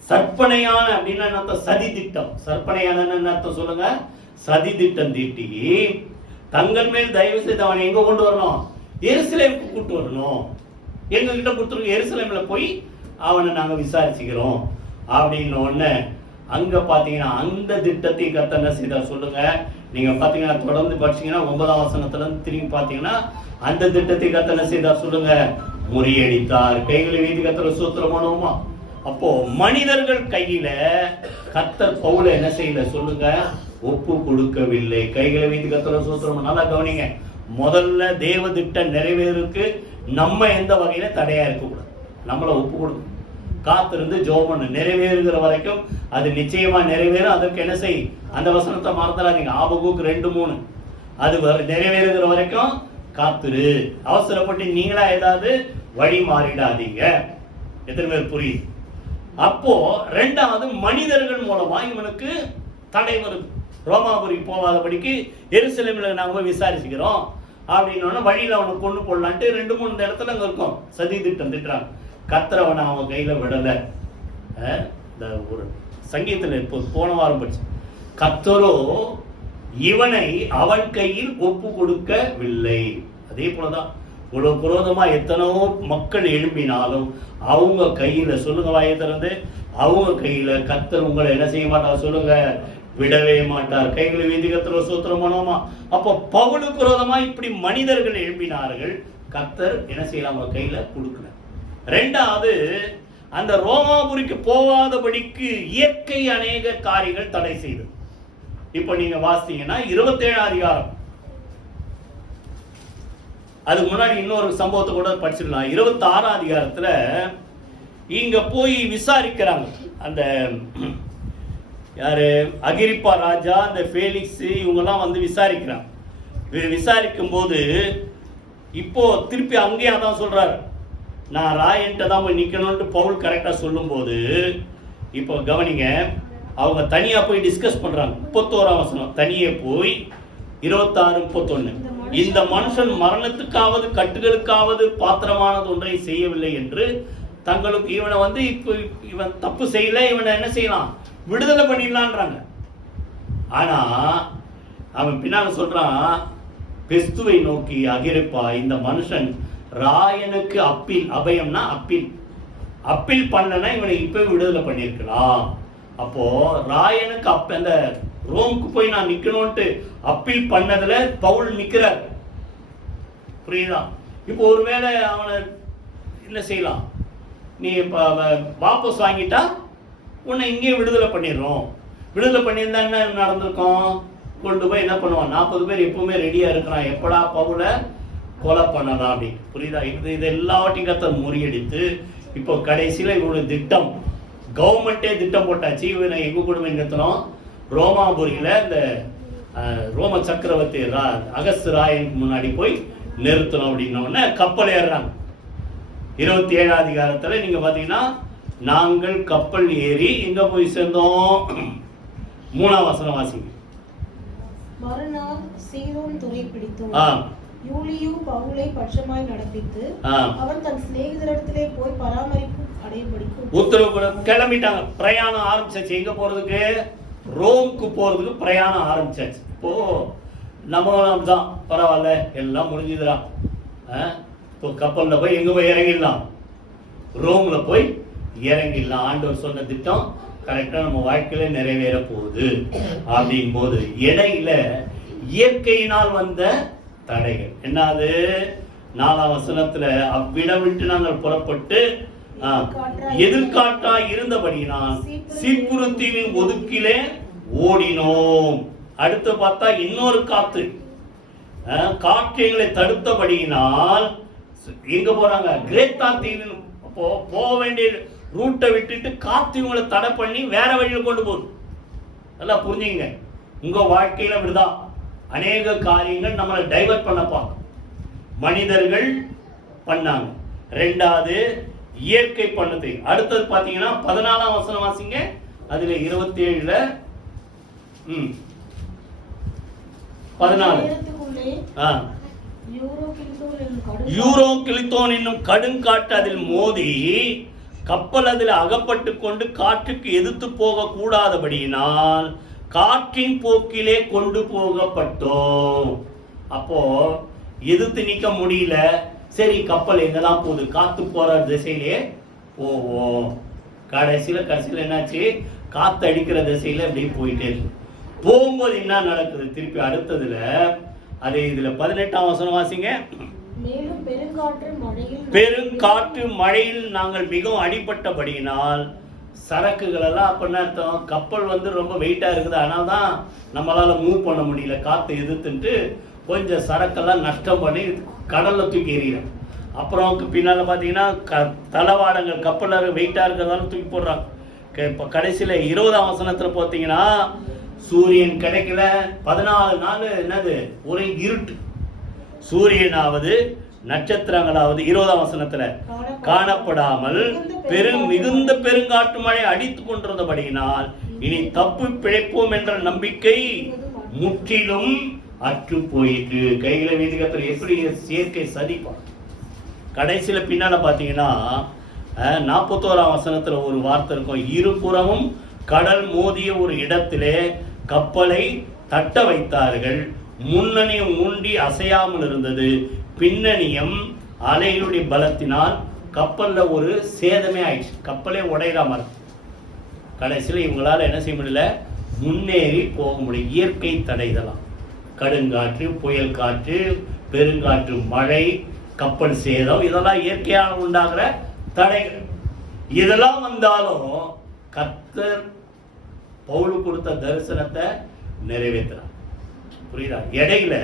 சற்பனையான அப்படின்னா சதி திட்டம், சற்பனையான அர்த்தம் சொல்லுங்க, சதி திட்டம் தீட்டி தங்கள் மேல் தயவு செய்து அவனை எங்க கொண்டு வரணும், எருசலேமுக்கு கூட்டு வரணும். எங்க கிட்ட கொடுத்துருக்க எருசலேம்ல போய் அவனை நாங்க விசாரிச்சுக்கிறோம் அப்படின்னு ஒண்ணு. அங்க பாத்தீங்கன்னா அந்த திட்டத்தை கர்த்தர் என்ன செய்தார் சொல்லுங்க. நீங்க பாத்தீங்கன்னா தொடர்ந்து படிச்சீங்கன்னா 9ஆம் வசனத்துல இருந்து திரும்பி பாத்தீங்கன்னா அந்த திட்டத்தை கர்த்தர் என்ன செய்தார் சொல்லுங்க, முறியடித்தார். கைகளை வீதி கர்த்தர் சூத்திரம் பண்ணுவோமா? அப்போ மனிதர்கள் கையில கர்த்தர் பவுலை என்ன செய்யல சொல்லுங்க, ஒப்பு கொடுக்கவில்லை. கைகளை வீதி கர்த்தர் சூத்திரம். நல்லா கவனிங்க, முதல்ல தேவ திட்டம் நிறைவேறதுக்கு நம்ம எந்த வகையில தடையா இருக்கக்கூடாது. நம்மள ஒப்பு கொடுக்கும், காத்திருந்து ஜோமன் நிறைவேறுகிற வரைக்கும் அது நிச்சயமா நிறைவேறும். அதற்கு என்ன செய், அந்த வசனத்தை மறந்துடாதீங்க. ஆபகுக்கு 2:3 அது நிறைவேறுகிற வரைக்கும் காத்துரு. அவசரப்பட்டு நீங்களா ஏதாவது வழி மாறிடாதீங்க. எத்தனை பேர் புரியுது? அப்போ 2வது மனிதர்கள் மூலமா இவனுக்கு தடை வருது. ரோமாபுரி போகாதபடிக்கு எருசலேம்ல நாம விசாரிச்சுக்கிறோம் அப்படின்னு வழியில அவனை கொண்டு போடலான்ட்டு 2-3 இடத்துல அங்க இருக்கும் சதி திட்டம் திட்டுறாங்க. கர்த்தர் அவனை அவன் கையில விடல. இந்த ஒரு சங்கீதத்துல இப்போ போன வாரம் படிச்சு, கர்த்தரோ இவனை அவன் கையில் ஒப்பு கொடுக்கவில்லை. அதே போலதான் இவ்வளவு குரோதமா எத்தனையோ மக்கள் எழும்பினாலும் அவங்க கையில சொல்லுங்க, வாயை திறந்து, அவங்க கையில கர்த்தர் உங்களை என்ன செய்ய மாட்டார் சொல்லுங்க, விடவே மாட்டார். கைகளை வீதி கர்த்தர் சூத்திரம் பண்ணுவோமா? அப்போ பவுலுக்கு விரோதமா இப்படி மனிதர்கள் எழுப்பினார்கள், கர்த்தர் என்ன செய்யலாம், அவங்க கையில கொடுக்கல. 2வது அந்த ரோமாபுரிக்கு போகாதபடிக்கு இயற்கை அநேக காரியங்கள் தடை செய்தது. இப்ப நீங்க வாசித்தீங்கன்னா 27ஆம் அதிகாரம், அதுக்கு முன்னாடி இன்னொரு சம்பவத்தை கூட படிச்சிடலாம். 26ஆம் அதிகாரத்துல இங்க போய் விசாரிக்கிறாங்க. அந்த யாரு, அகிரிப்பா ராஜா, அந்த ஃபேலிக்ஸ், இவங்கெல்லாம் வந்து விசாரிக்கிறாங்க. விசாரிக்கும் போது இப்போ திருப்பி அங்கேயே அதான் சொல்றாரு, நான் ராயன்ட்ட தான் போய் நிக்கணும்னு பவுல் கரெக்டா சொல்லும் போது இப்போ கவனிங்க, அவங்க தனியா போய் டிஸ்கஸ் பண்றாங்க. 31ஆம் வசனம் தனியே போய் 26-31, இந்த மனுஷன் மரணத்துக்காவது கட்டுகளுக்காவது பாத்திரமானது ஒன்றை செய்யவில்லை என்று தங்களுக்கு, இவனை வந்து இப்போ இவன் தப்பு செய்யல, இவனை என்ன செய்யலாம், விடுதலை பண்ணிடலான்றாங்க. ஆனா அவன் பின்னால சொல்றான், பெஸ்துவை நோக்கி, அகிரிப்பா, இந்த மனுஷன் ராயனுக்கு அப்பீல், அபயம்னா அப்பீல் பண்ணனா இவனை இப்ப விடுதலை பண்ணிருக்கலாம். அப்போ ராயனுக்கு அந்த ரோமுக்கு போய் நான் நிக்கணும்ட்டு அப்பீல் பண்ணதுல பவுல் நிக்கிறார். புரியுதா? இப்போ ஒருவேளை அவனை என்ன செய்யலாம், நீ வாபஸ் வாங்கிட்டா உன்னை இங்கே விடுதலை பண்ணிடுறோம். விடுதலை பண்ணியிருந்தா என்ன நடந்திருக்கும், கொண்டு போய் என்ன பண்ணுவான், 40 பேர் எப்பவுமே ரெடியா இருக்கிறான், எப்படா பவுலை கொலை பண்ணலாம் அப்படி. புரியுதா? இது எல்லாவற்றையும் கர்த்தர் முறியடித்து இப்போ கடைசியில இவனுடைய திட்டம், கவர்மெண்டே திட்டம் போட்டாச்சு, இவனை எங்க கொண்டு நிறுத்தணும், ரோமாபுரியில இந்த ரோம சக்கரவர்த்தி அகஸ்து ராயனுக்கு முன்னாடி போய் நிறுத்தணும் அப்படின்னோடனே கப்பல் ஏறுறாங்க. 27ஆம் அதிகாரத்துல நீங்க பாத்தீங்கன்னா, நாங்கள் கப்பல் ஏறி எங்க போய் சேர்ந்தோம், 3ஆம் வசனம் வாசிங்க. மறுநாள் சீதோன் துறை பிடித்தோம். யூலியு பவுலை பட்சமாய் நடப்பித்து அவன் தன் சிநேகிதரிடத்திலே போய் பராமரிப்பு அடையும்படிக்கு உத்தரவு கூட கிளம்பிட்டாங்க. பிரயாணம் ஆரம்பிச்சாச்சு. எங்க போறதுக்கு? ரோம்க்கு போறதுக்கு பிரயாணம் ஆரம்பிச்சாச்சு. இப்போ நம்ம தான் பரவாயில்ல, எல்லாம் முடிஞ்சுதுடா. இப்போ கப்பல்ல போய் எங்க போய் இறங்கிடலாம்? ரோம்ல போய் இறங்கிடலாம். ஆண்டவர் சொன்ன திட்டம் கரெக்டா நம்ம வாழ்க்கையில நிறைவேற போகுது. அப்படின் போது இடையில இயற்கையினால் வந்த தடைகள் என்னது? 4ஆம் வசனத்துல அவ்விடம் விட்டு நாங்கள் புறப்பட்டு எதிர்காற்றா இருந்தபடியினால் சீப்புரு தீவின் ஒதுக்கிலே ஓடினோம். அடுத்து பார்த்தா இன்னொரு காத்து, காற்று எங்களை தடுத்தபடியினால் எங்க போறாங்க? கிரேத்தா தீவின் போக வேண்டிய ரூட்டை விட்டுட்டு காத்து இவங்களை தடை பண்ணி வேற வழியில கொண்டு போகுது. நல்லா புரிஞ்சுங்க. உங்க வாழ்க்கையில விடுதா அநேக காரியங்கள் நம்மளை டைவர்ட் பண்ண பார்க்கும். மனிதர்கள் பண்ணாங்க. 2வது இயற்கை பண்ணது. அடுத்தது பாத்தீங்கன்னா 14ஆம் வசனம் வாசிங்க. அதுல 27ல 14 யூரோ கிளித்தோன் என்னும் கடுங்காற்று அதில் மோதி கப்பல் அதில் அகப்பட்டு கொண்டு காற்றுக்கு எதிர்த்து போக கூடாதபடியினால் காற்றின் போக்கிலே கொண்டு போகப்பட்டோம். அப்போ எதிர்த்து நிக்க முடியல. சரி, கப்பல் எங்கெல்லாம் போகுது? காத்து போற திசையிலே போவோம். கடைசியில என்னாச்சு? காத்து அடிக்கிற திசையில அப்படியே போயிட்டே இருக்கு. போகும்போது என்ன நடக்குது? திருப்பி அடுத்ததுல அதே இதுல 18ஆம் வசனம் வாசிங்க. பெருங்காற்று மழையில் நாங்கள் மிகவும் அடிபட்டபடியினால் சரக்குகள் எல்லாம் அப்படின்னா அர்த்தம், கப்பல் ரொம்ப வெயிட்டா இருக்குது, ஆனால் தான் நம்மளால மூவ் பண்ண முடியல, காத்து எதிர்த்துட்டு கொஞ்சம் சரக்கெல்லாம் நஷ்டம் பண்ணி கடல்ல தூக்கி எறிகிறோம். அப்புறம் பின்னால பார்த்தீங்கன்னா தளவாடங்கள் கப்பலில் வெயிட்டா இருக்கிறதால தூக்கி போடுறாங்க. இப்போ கடைசியில் 20ஆம் வசனத்தில் பார்த்தீங்கன்னா சூரியன் கிடைக்கல. 14 நாள் என்னது? ஒரே இருட்டு. சூரியனாவது நட்சத்திரங்களாவது 20ஆம் வசனத்துல காணப்படாமல் மிகுந்த பெருங்காற்று மழை அடித்து கொண்டிருந்தபடியினால் இனி தப்பு பிழைப்போம் என்ற நம்பிக்கை முற்றிலும் அற்று போயிட்டு. கைகளை வீதிகத்தில் எப்படி சேர்க்கை சதிப்பான். கடைசியில பின்னால பாத்தீங்கன்னா 41ஆம் வசனத்துல ஒரு வார்த்தை இருக்கும். இருபுறமும் கடல் மோதிய ஒரு இடத்திலே கப்பலை தட்ட வைத்தார்கள். முன்னணியும் ஊண்டி அசையாமல் இருந்தது. பின்னணியும் அலைகளுடைய பலத்தினால் கப்பல்ல ஒரு சேதமே ஆயிடுச்சு. கப்பலே உடையிற மாதிரி. கடைசியில் இவங்களால என்ன செய்ய முடியல? முன்னேறி போக முடியும். இயற்கை தடைதலாம், கடுங்காற்று, புயல் காற்று, பெருங்காற்று, மழை, கப்பல் சேதம், இதெல்லாம் இயற்கையாக உண்டாகிற தடைகள். இதெல்லாம் வந்தாலும் கர்த்தர் பவுல் கொடுத்த தரிசனத்தை நிறைவேற்றுறார். புரியுதா? இடையில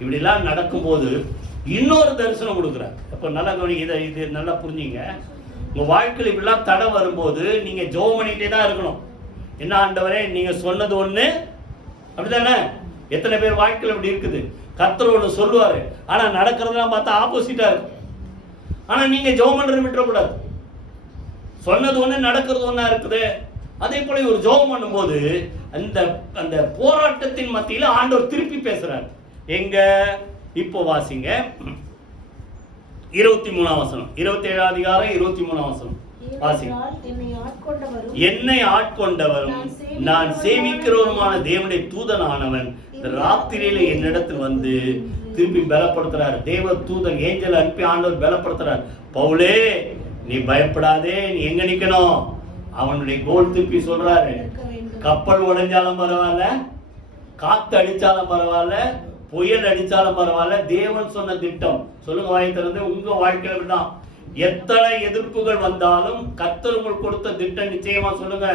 இப்படிலாம் நடக்கும்போது இன்னொரு தரிசனம் கொடுக்குறார். அப்போ நல்லா கவனிங்க, இது நல்லா புரிஞ்சுங்க. உங்க வாழ்க்கையில் இப்படிலாம் தடை வரும்போது நீங்க ஜெபம் பண்ணிட்டே தான் இருக்கணும். என்ன ஆண்டவரே, நீங்க சொன்னது ஒண்ணு, அப்படிதானே? எத்தனை பேர் வாழ்க்கையில் இப்படி இருக்குது? கர்த்தர் ஒன்று சொல்லுவாரு, ஆனா நடக்கிறதுலாம் பார்த்தா ஆப்போசிட்டா இருக்கும். ஆனா நீங்க ஜெபம் பண்றது விட்டுறக்கூடாது. சொன்னது ஒண்ணு, நடக்கிறது ஒண்ணா இருக்குது. அதே போல ஒரு ஜெபம் பண்ணும்போது அந்த போராட்டத்தின் மத்தியில ஆண்டவர் திருப்பி பேசுறார். எங்க? இப்போ வாசிங்க 23ஆம் வசனம், 27ஆம் அதிகாரம் 23ஆம் வசனம் வாசிங்க. என்னை ஆட்கொண்டவரும் நான் சேவிக்கிறவருமான தேவனுடைய தூதனானவன் ராத்திரியில என்னிடத்தில் வந்து திருப்பி பலப்படுத்துறார். தேவ தூதன் ஏஞ்சல் அனுப்பி ஆண்டவர் பலப்படுத்துறார். பவுலே, நீ பயப்படாதே, நீ எங்க நிக்கணும்? அவனுடைய கோல் திருப்பி சொல்றாரு. கப்பல் உடைஞ்சாலும் பரவாயில்ல, காத்து அடிச்சாலும் பரவாயில்ல, புயல் அடிச்சாலும் பரவாயில்ல, தேவன் சொன்ன திட்டம். சொல்லுங்க வாய் திறந்து, உங்க வாழ்க்கையில விடாம். எத்தனை எதிர்ப்புகள் வந்தாலும் கர்த்தர் உங்களுக்கு கொடுத்த திட்டம் நிச்சயமா சொல்லுங்க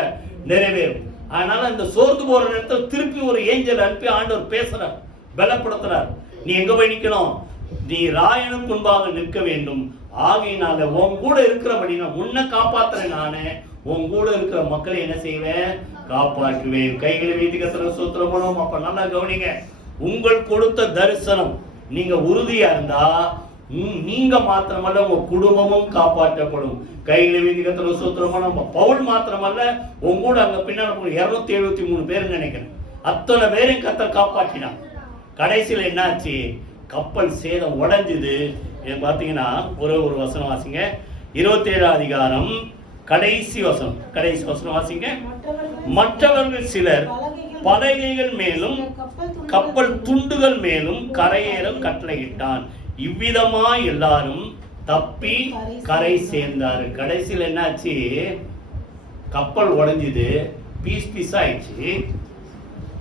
நிறைவேறும். அதனால இந்த சோர்ந்து போற நேரத்தில் திருப்பி ஒரு ஏஞ்சல் அனுப்பி ஆண்டவர் பேசுறார், பலப்படுத்துறார். நீ எங்க போய் நிக்கணும்? நீ ராயனுக்கு முன்பாக நிற்க வேண்டும். ஆகையினால உன் கூட இருக்கிறபடினா உன்னை காப்பாத்துறேன் நானே, உன் கூட இருக்கிற மக்களை என்ன செய்வேன்? காப்பாற்றுவேன். கைகளை வீட்டுக்கு சூத்திரம் பண்ணுவோம். அப்ப நல்லா கவனிங்க, உங்கள் கொடுத்த தரிசனம் நீங்க உறுதியா இருந்தா நீங்க மாத்திரமல்ல உங்க குடும்பமும் காப்பாற்றப்படும். கையில வீதிகத்துல சூத்திரமான பவுல் மாத்திரமல்ல, உங்க கூட அங்க பின்னாடி 273 பேர் நினைக்கிறேன், அத்தனை பேரையும் கர்த்தர் காப்பாற்றினான். கடைசியில் என்னாச்சு? கப்பல் சேதம் உடைஞ்சுது. பார்த்தீங்கன்னா ஒரு வசனம் வாசிங்க, 27 அதிகாரம் கடைசி வசனம் வாசிங்க. மற்றவர்கள் சிலர் பலகைகள் மேலும் கப்பல் துண்டுகள் மேலும் கரையேற கட்டளையிட்டான். இவ்விதமாய் எல்லாரும் தப்பி கரை சேர்ந்தாரு. கடைசியில் என்னாச்சு? கப்பல் உடைஞ்சுது, பீஸ் ஆயிடுச்சு.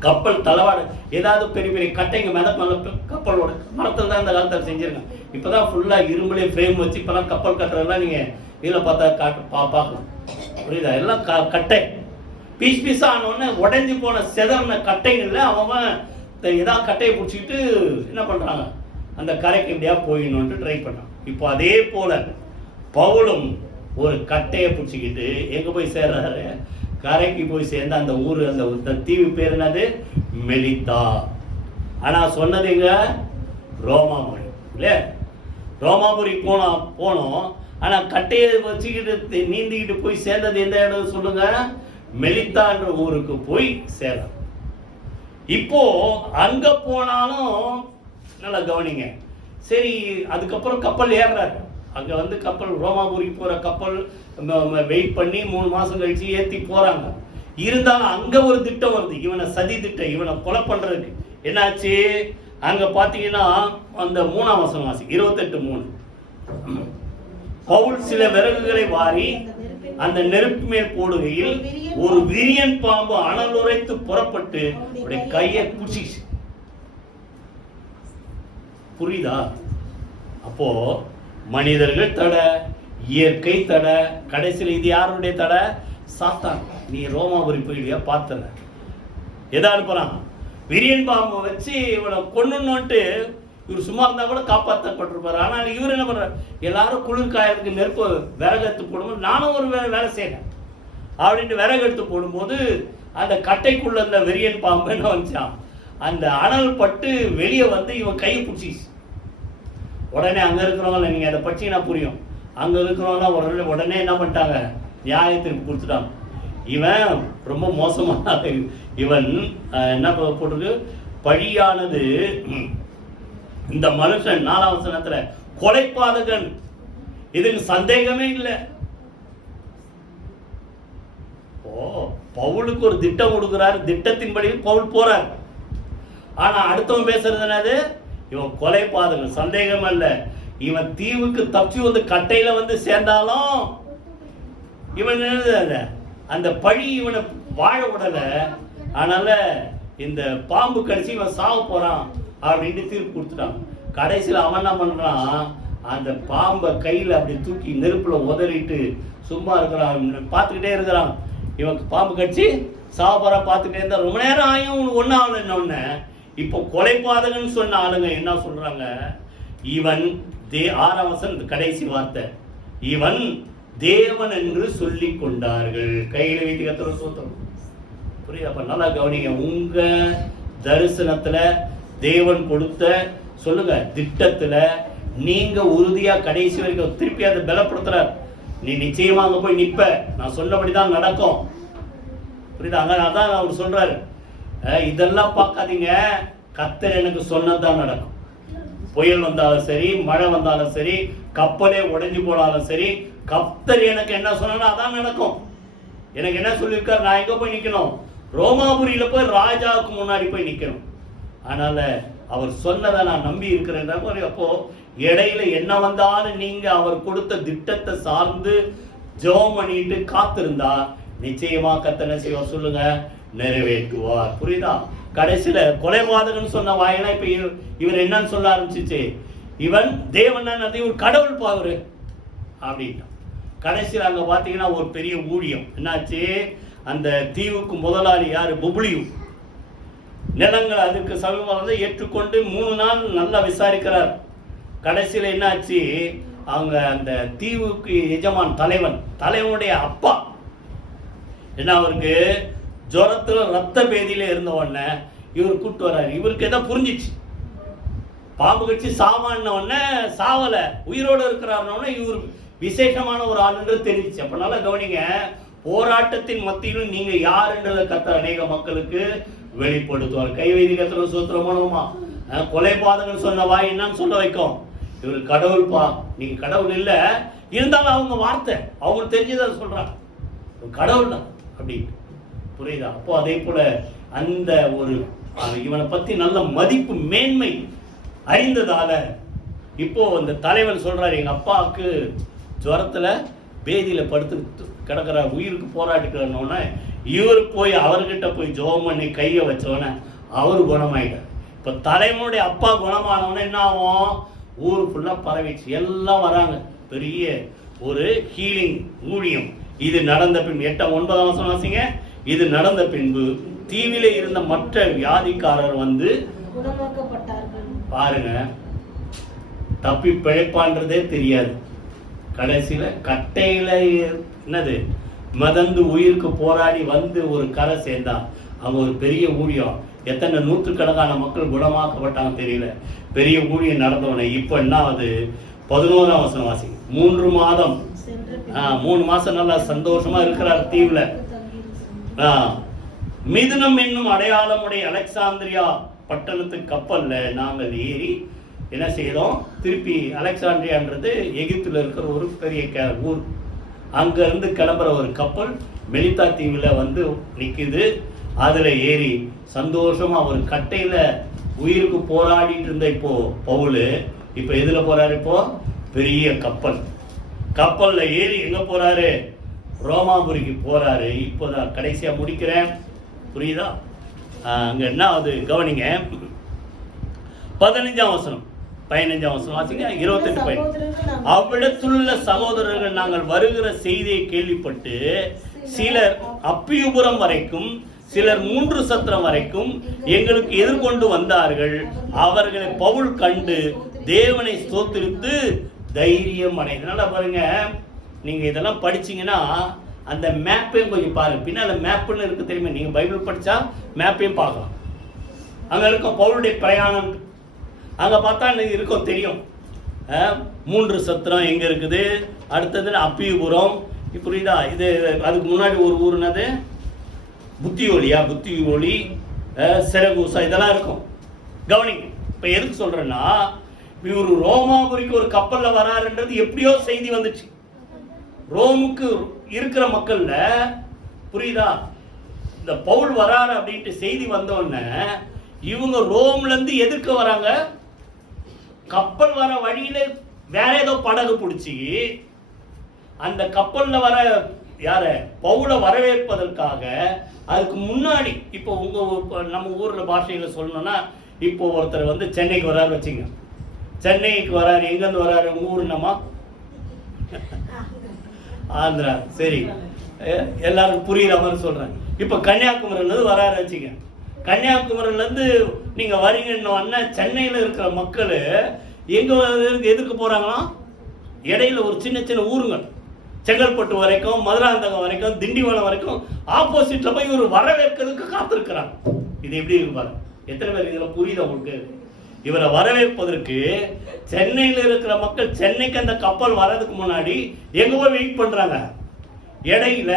கப்பல் தளவாடு ஏதாவது பெரிய பெரிய கட்டைங்க மேல கப்பலோட மரத்தில் தான் இந்த காலத்தில் செஞ்சிருக்காங்க. இப்பதான் ஃபுல்லா இரும்புலே ஃப்ரேம் வச்சு இப்பெல்லாம் கப்பல் கட்டுறதெல்லாம் நீங்க இதில் பார்த்தா பார்க்கலாம். புரியுதா? எல்லாம் கட்டை பீஸா ஆனோடனே உடைஞ்சு போன செதறின கட்டைகள்ல அவன் ஏதாவது கட்டையை பிடிச்சிக்கிட்டு என்ன பண்றாங்க, அந்த கரைக்கு எப்படியா போயிடணும்னு ட்ரை பண்ணான். இப்போ அதே போல பவுலும் ஒரு கட்டையை பிடிச்சிக்கிட்டு எங்க போய் சேர்றாரு? கரைக்கு போய் சேர்ந்த அந்த ஊர், அந்த தீவு பேர் என்னது? மெலித்தா. ஆனா சொன்னது எங்க? ரோமாபுரி. இல்ல, ரோமாபுரி போனோம். ஆனா கட்டையை வச்சுக்கிட்டு நீந்திக்கிட்டு போய் சேர்ந்தது எந்த இடம் சொல்லுங்க? மெலித்தான்ற ஊருக்கு போய் சேரும். இப்போ அங்க போனாலும் நல்லா கவனிங்க. சரி, அதுக்கப்புறம் கப்பல் ஏறுறாரு. அங்க வந்து கப்பல் ரோமாபுரி போற கப்பல் வெயிட் பண்ணி 3 மாசம் கழிச்சு ஏத்தி போறாங்க. இருந்தாலும் அங்க ஒரு திட்டம் வருது, இவனை சதி திட்டம், இவனை கொலை பண்றதுக்கு. என்னாச்சு? அங்க பாத்தீங்கன்னா அந்த 3ஆம் வசனம் வாசி, 28:3. பவுல் சில விறகுகளை வாரி அந்த நெருப்பு மேல் போடுகையில் ஒரு விரியன் பாம்பு அனல் உரைத்து புறப்பட்டு கையை குச்சிச்சு. புரியுதா? அப்போ மனிதர்கள் தடை, இயற்கை தடை, கடைசியில் இது யாருடைய தடை? சாத்தான். நீ ரோமாபுரி போயிடுவியா பார்த்துல எதா அனுப்புறான்? விரியன் பாம்பை வச்சு இவனை கொன்னுட்டு இவர் சும்மா இருந்தா கூட காப்பாற்றப்பட்டிருப்பாரு. ஆனால் இவர் என்ன பண்றாரு? எல்லாரும் குளிர் காயத்துக்கு நெருப்பு விறகு எடுத்து போடும்போது நானும் ஒரு வேலை செய்யறேன் அப்படின்ட்டு விறகு எடுத்து போடும்போது அந்த கட்டைக்குள்ள இருந்த விரியன் பாம்பு என்ன வந்துச்சான்? அந்த அனல் பட்டு வெளியே வந்து இவன் கையை பிடிச்சிச்சு. உடனே அங்க இருக்கிறவங்க, நீங்க அதை பச்சீங்கன்னா புரியும், அங்க இருக்கிறவங்க உடனே என்ன பண்ணிட்டாங்க? நியாயத்திற்கு கொடுத்துட்டாங்க. இவன் ரொம்ப மோசமான இவன் என்ன போட்டிருக்கு? பழியானது இந்த மனுஷன் 4ஆம் வசனத்துல கொலைபாதகன், இதுக்கு சந்தேகமே இல்லை. பவுலுக்கு ஒரு திட்டம் கொடுக்கிறார், திட்டத்தின்படி பவுல் போறார். ஆனா அடுத்தவன் பேசுறது என்னது? இவன் கொலைபாதகன், சந்தேகம் அல்ல. இவன் தீவுக்கு தப்பி வந்து கட்டையில வந்து சேர்ந்தாலும் இவன் அந்த பழி இவனை வாழ விடல. அதனால இந்த பாம்பு கடிச்சு இவன் சாவ போறான் அப்படின்னு தீர்ப்பு கொடுத்துட்டான். கடைசியில் அவன் என்ன பண்றான்? அந்த பாம்பை கையில அப்படி தூக்கி நெருப்புல உதறிட்டு சும்மா இருக்கிறான், பார்த்துக்கிட்டே இருக்கிறான். இவன் பாம்பு கடிச்சு சாவ போறா பார்த்துக்கிட்டே இருந்தா ரொம்ப நேரம் ஆயும் ஒன்னும் ஆகல. என்ன இப்போ கொலைபாதகன் சொன்ன ஆளுங்க என்ன சொல்றாங்க? இவன் 6ஆம் வசனம் கடைசி வார்த்தை, இவன் தேவன் என்று சொல்லிக் கொண்டார்கள். கையில வைத்து கத்துற சோத்திரம். புரியுது? அப்ப நல்லா கவனிங்க. உங்க தரிசனத்துல தேவன் கொடுத்த சொல்லுங்க திட்டத்துல நீங்க உறுதியா கடைசி வரைக்கும் திருப்பி அதை பலப்படுத்துறார். நீ நிச்சயமா அங்க போய் நிப்ப, நான் சொன்னபடிதான் நடக்கும். புரியுதா? அதான் அவர் சொல்றாரு, இதெல்லாம் பார்க்காதீங்க, கர்த்தர் எனக்கு சொன்னதான் நடக்கும். புயல் வந்தாலும் சரி, மழை வந்தாலும் சரி, கப்பலே உடைஞ்சு போனாலும் சரி, கர்த்தர் எனக்கு என்ன சொன்னா அதான் நடக்கும். எனக்கு என்ன சொல்லியிருக்காரு? நான் எங்க போய் நிக்கணும்? ரோமாபுரியில போய் ராஜாவுக்கு முன்னாடி போய் நிக்கணும். அதனால அவர் சொன்னதை நான் நம்பி இருக்கிறேன். அப்போ இடையில என்ன வந்தாலும் நீங்க அவர் கொடுத்த திட்டத்தை சார்ந்து ஜெபம் பண்ணிட்டு காத்திருந்தா நிச்சயமா கர்த்தர் என்ன செய்வார் சொல்லுங்க? நிறைவேற்றுவார். புரியுதா? கடைசியில கொலைபாதகன் சொன்ன வாயினா இப்ப இவர் என்னன்னு சொல்ல ஆரம்பிச்சிச்சு? இவன் தேவன் ஒரு கடவுள் பாவரு அப்படின்னா. கடைசியில் அங்க பாத்தீங்கன்னா ஒரு பெரிய ஊழியம் என்னாச்சு? அந்த தீவுக்கு முதலாளி யாரு? புப்ளியு. நிலங்கள் அதுக்கு சமீபம் ஏற்றுக்கொண்டு 3 நாள் நல்லா விசாரிக்கிறார். கடைசியில் என்னாச்சு? அவங்க அந்த தீவுக்கு எஜமான் தலைவனுடைய அப்பா என்ன, அவருக்கு ஜுரத்துல ரத்த பேதியில இருந்த உடனே இவர் கூப்பிட்டு வர்றாரு. இவருக்கு எதாவது புரிஞ்சிச்சு, பாம்பு கட்சி சாவான உடனே சாவல, உயிரோடு இருக்கிறாருன்னு இவர் விசேஷமான ஒரு ஆளுன்றது தெரிஞ்சிச்சு. அப்ப நல்லா கவனிங்க, போராட்டத்தின் மத்தியிலும் நீங்க யாருன்றத கர்த்தர் அநேக மக்களுக்கு வெளிப்படுத்துவார். கைவைதி கர்த்தர் சூத்திரம் பண்ணுவோமா, கொலைபாதகன் சொன்ன வாய் என்னன்னு சொல்ல வைக்கும். இவர் கடவுள்பா, நீங்க கடவுள் இல்ல, இருந்தாலும் அவங்க வார்த்தை அவங்களுக்கு தெரிஞ்சதை சொல்றாங்க, கடவுள் தான் அப்படி, புரியுதா? அப்போ அதே போல அந்த ஒரு இவனை பத்தி நல்ல மதிப்பு மேன்மை அறிந்ததால இப்போ அந்த தலைவன் சொல்றாரு, எங்க அப்பாவுக்கு ஜுரத்துல பேதியில படுத்து கிடக்கிற, உயிருக்கு போராடிக்கிறோன்னே இவர் போய் அவர்கிட்ட போய் ஜெபம் பண்ணி கையை வச்சோன்னே அவர் குணமாயிட்டார். இப்போ தலைவனுடைய அப்பா குணமானவொன்னே என்ன ஆகும், ஊர் ஃபுல்லாக பரவிச்சு, எல்லாம் வராங்க, பெரிய ஒரு ஹீலிங் ஊழியம். இது நடந்த பின்பு 8-9 வருஷம் வாசிங்க, இது நடந்த பின்பு தீவிலே இருந்த மற்ற வியாதிக்காரர் வந்து குணமாக்கப்பட்டார்கள். பாருங்க, தப்பி பிழைப்பான்றதே தெரியாது, கடைசியில கட்டையில என்னது மதந்து உயிருக்கு போராடி வந்து ஒரு கரை சேர்ந்தா அவங்க ஒரு பெரிய ஊழியம். எத்தனை நூற்றுக்கணக்கான மக்கள் குணமாக்கப்பட்டாங்க தெரியல, பெரிய ஊழியம் நடந்தவனை. இப்போ என்ன ஆகுது, 11ஆம் வசனம் வாசிங்க. 3 மாதம் 3 மாசம் நல்லா சந்தோஷமா இருக்கிறார் தீவுல. மிதுனம் என்னும் அடையாளமுடைய அலெக்சாந்திரியா பட்டணத்துக்கு கப்பல்ல நாங்கள் ஏறி என்ன செய்தோம், திருப்பி அலெக்சாண்ட்ரியான்றது எகிப்துல இருக்கிற ஒரு பெரிய ஊர், அங்க இருந்து கிளம்புற ஒரு கப்பல் மெலித்தா தீவுல வந்து நிக்குது. அதுல ஏறி சந்தோஷமா ஒரு கட்டையில உயிருக்கு போராடிட்டு இருந்த இப்போ பவுல் இப்ப எதுல போறாரு, இப்போ பெரிய கப்பல், கப்பல்ல ஏறி எங்க போறாரு, ரோமாபுரிக்கு போறாரு. இப்போதான் கடைசியா முடிக்கிறேன், புரியுதா? அங்க என்ன அது கவனிங்க, 15ஆம் வசனம் 15ஆம் வசனம் வாசிங்க. 28 அவ்விடத்துள்ள சகோதரர்கள் நாங்கள் வருகிற செய்தியை கேள்விப்பட்டு சிலர் அப்பியுபுரம் வரைக்கும் சிலர் 3 சத்திரம் வரைக்கும் எங்களுக்கு எதிர்கொண்டு வந்தார்கள். அவர்களை பவுல் கண்டு தேவனை ஸ்தோத்திரித்து தைரியம் அடைந்தனால பாருங்க, நீங்க இதெல்லாம் படிச்சீங்கன்னா அந்த மேப்பையும் கொஞ்சம் பாருங்க, பின்னால மேப்னு இருக்கு தெரியுமா, நீங்க பைபிள் படிச்சா மேப்பையும் பார்க்கலாம். அங்க இருக்கும் பவுலுடைய பிரயாணம், அங்க பார்த்தா இருக்கும் தெரியும். 3 சத்திரம் எங்க இருக்குது, அடுத்தது அப்பியுபுரம், புரியுதா? இது அதுக்கு முன்னாடி ஒரு ஊர்னது புத்தியோலியா, புத்தியோலி, சிறகூசா, இதெல்லாம் இருக்கும். கவனிங்க, இப்ப எதுக்கு சொல்றேன்னா, இவர் ரோமாபுரிக்கு ஒரு கப்பல்ல வராருன்றது எப்படியோ செய்தி வந்துச்சு. ரோமுக்கு இருக்கிற மக்கள்ல, புரியுதா, இந்த பவுல் வராரு அப்படின்ட்டு செய்தி வந்தோடனே இவங்க ரோம்ல இருந்து எதிர்க்க வராங்க. கப்பல் வர வழியில வேற ஏதோ படகு பிடிச்சி அந்த கப்பல்ல வர யார பவுல வரவேற்பதற்காக, அதுக்கு முன்னாடி இப்போ நம்ம ஊர்ல பாஷையில சொல்லணும்னா, இப்போ ஒருத்தர் வந்து சென்னைக்கு வராரு வச்சுங்க, சென்னைக்கு வராரு, எங்கிருந்து வராரு, உங்க ஊர் என்னமா, ஆந்திரா, சரி, எல்லாரும் புரியுற மாதிரி சொல்றேன். இப்போ கன்னியாகுமரியில இருந்து வராரு வச்சுங்க, கன்னியாகுமரியில இருந்து நீங்க வரீங்கன்னா சென்னையில இருக்கிற மக்கள் எங்க எதுக்கு போறாங்களா, இடையில ஒரு சின்ன சின்ன ஊருங்க, செங்கல்பட்டு வரைக்கும், மதுராந்தகம் வரைக்கும், திண்டிவனம் வரைக்கும் ஆப்போசிட்ல போய் ஒரு வரவேற்கிறதுக்கு காத்திருக்கிறாங்க. இது எப்படி இருக்கு பாருங்க, எத்தனை பேர் இதுல புரியுது உங்களுக்கு? இவரை வரவேற்பதற்கு சென்னையில் இருக்கிற மக்கள் சென்னைக்கு அந்த கப்பல் வர்றதுக்கு முன்னாடி எங்க போய் வெயிட் பண்றாங்க, இடையில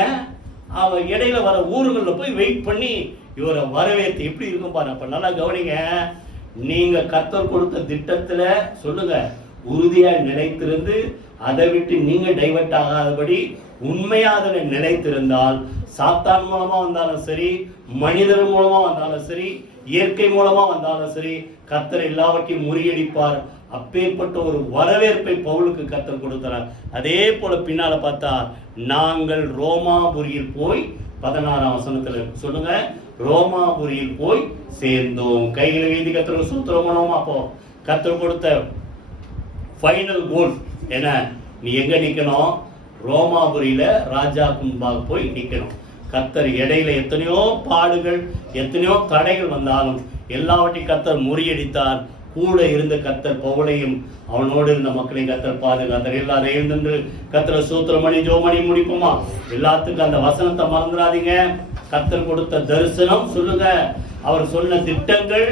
வர ஊர்களில் போய் வெயிட் பண்ணி இவரை வரவேற்று எப்படி இருக்கும் பாருங்க. அப்ப நல்லா கவனிங்க, நீங்க கர்த்தர் கொடுத்த திட்டத்துல சொல்லுங்க உறுதியா நிலைத்திருந்து அதை விட்டு நீங்க டைவர்ட் ஆகாதபடி உண்மையா அதில் நிலைத்திருந்தால், சாத்தான் மூலமா வந்தாலும் சரி, மனிதர் மூலமா வந்தாலும் சரி, இயற்கை மூலமா வந்தாலும் சரி, கர்த்தர் எல்லாவற்றையும் முறியடிப்பார். அப்பேற்பட்ட ஒரு வரவேற்பை பவுலுக்கு கர்த்தர் கொடுத்தார். அதே போல பின்னால பார்த்தா நாங்கள் ரோமாபுரியில் போய் 16ஆம் வசனத்துல சொல்லுங்க, ரோமாபுரியில் போய் சேர்ந்தோம். கைகளை எழுதி கர்த்தர் சூத்திரம் பண்ணுவோம். அப்போ கர்த்தர் கொடுத்த ஃபைனல் கோல் என்ன, நீ எங்க நிக்கணும், ரோமாபுரியில ராஜா முன்பாக போய் நிக்கணும். கர்த்தர் இடையில எத்தனையோ பாடுகள் எத்தனையோ தடைகள் வந்தாலும் எல்லாவற்றையும் கர்த்தர் முறியடித்தார். கூட இருந்த கர்த்தர் பவுலையும் அவனோடு இருந்த மக்களையும் கர்த்தர் பாதுகாத்தார். எல்லாரும் எழுந்து கர்த்தர் சூத்திரமணி ஜோமணி முடிப்போமா? எல்லாத்துக்கும் அந்த வசனத்தை மறந்துடாதீங்க. கர்த்தர் கொடுத்த தரிசனம் சொல்லுங்க, அவர் சொன்ன திட்டங்கள்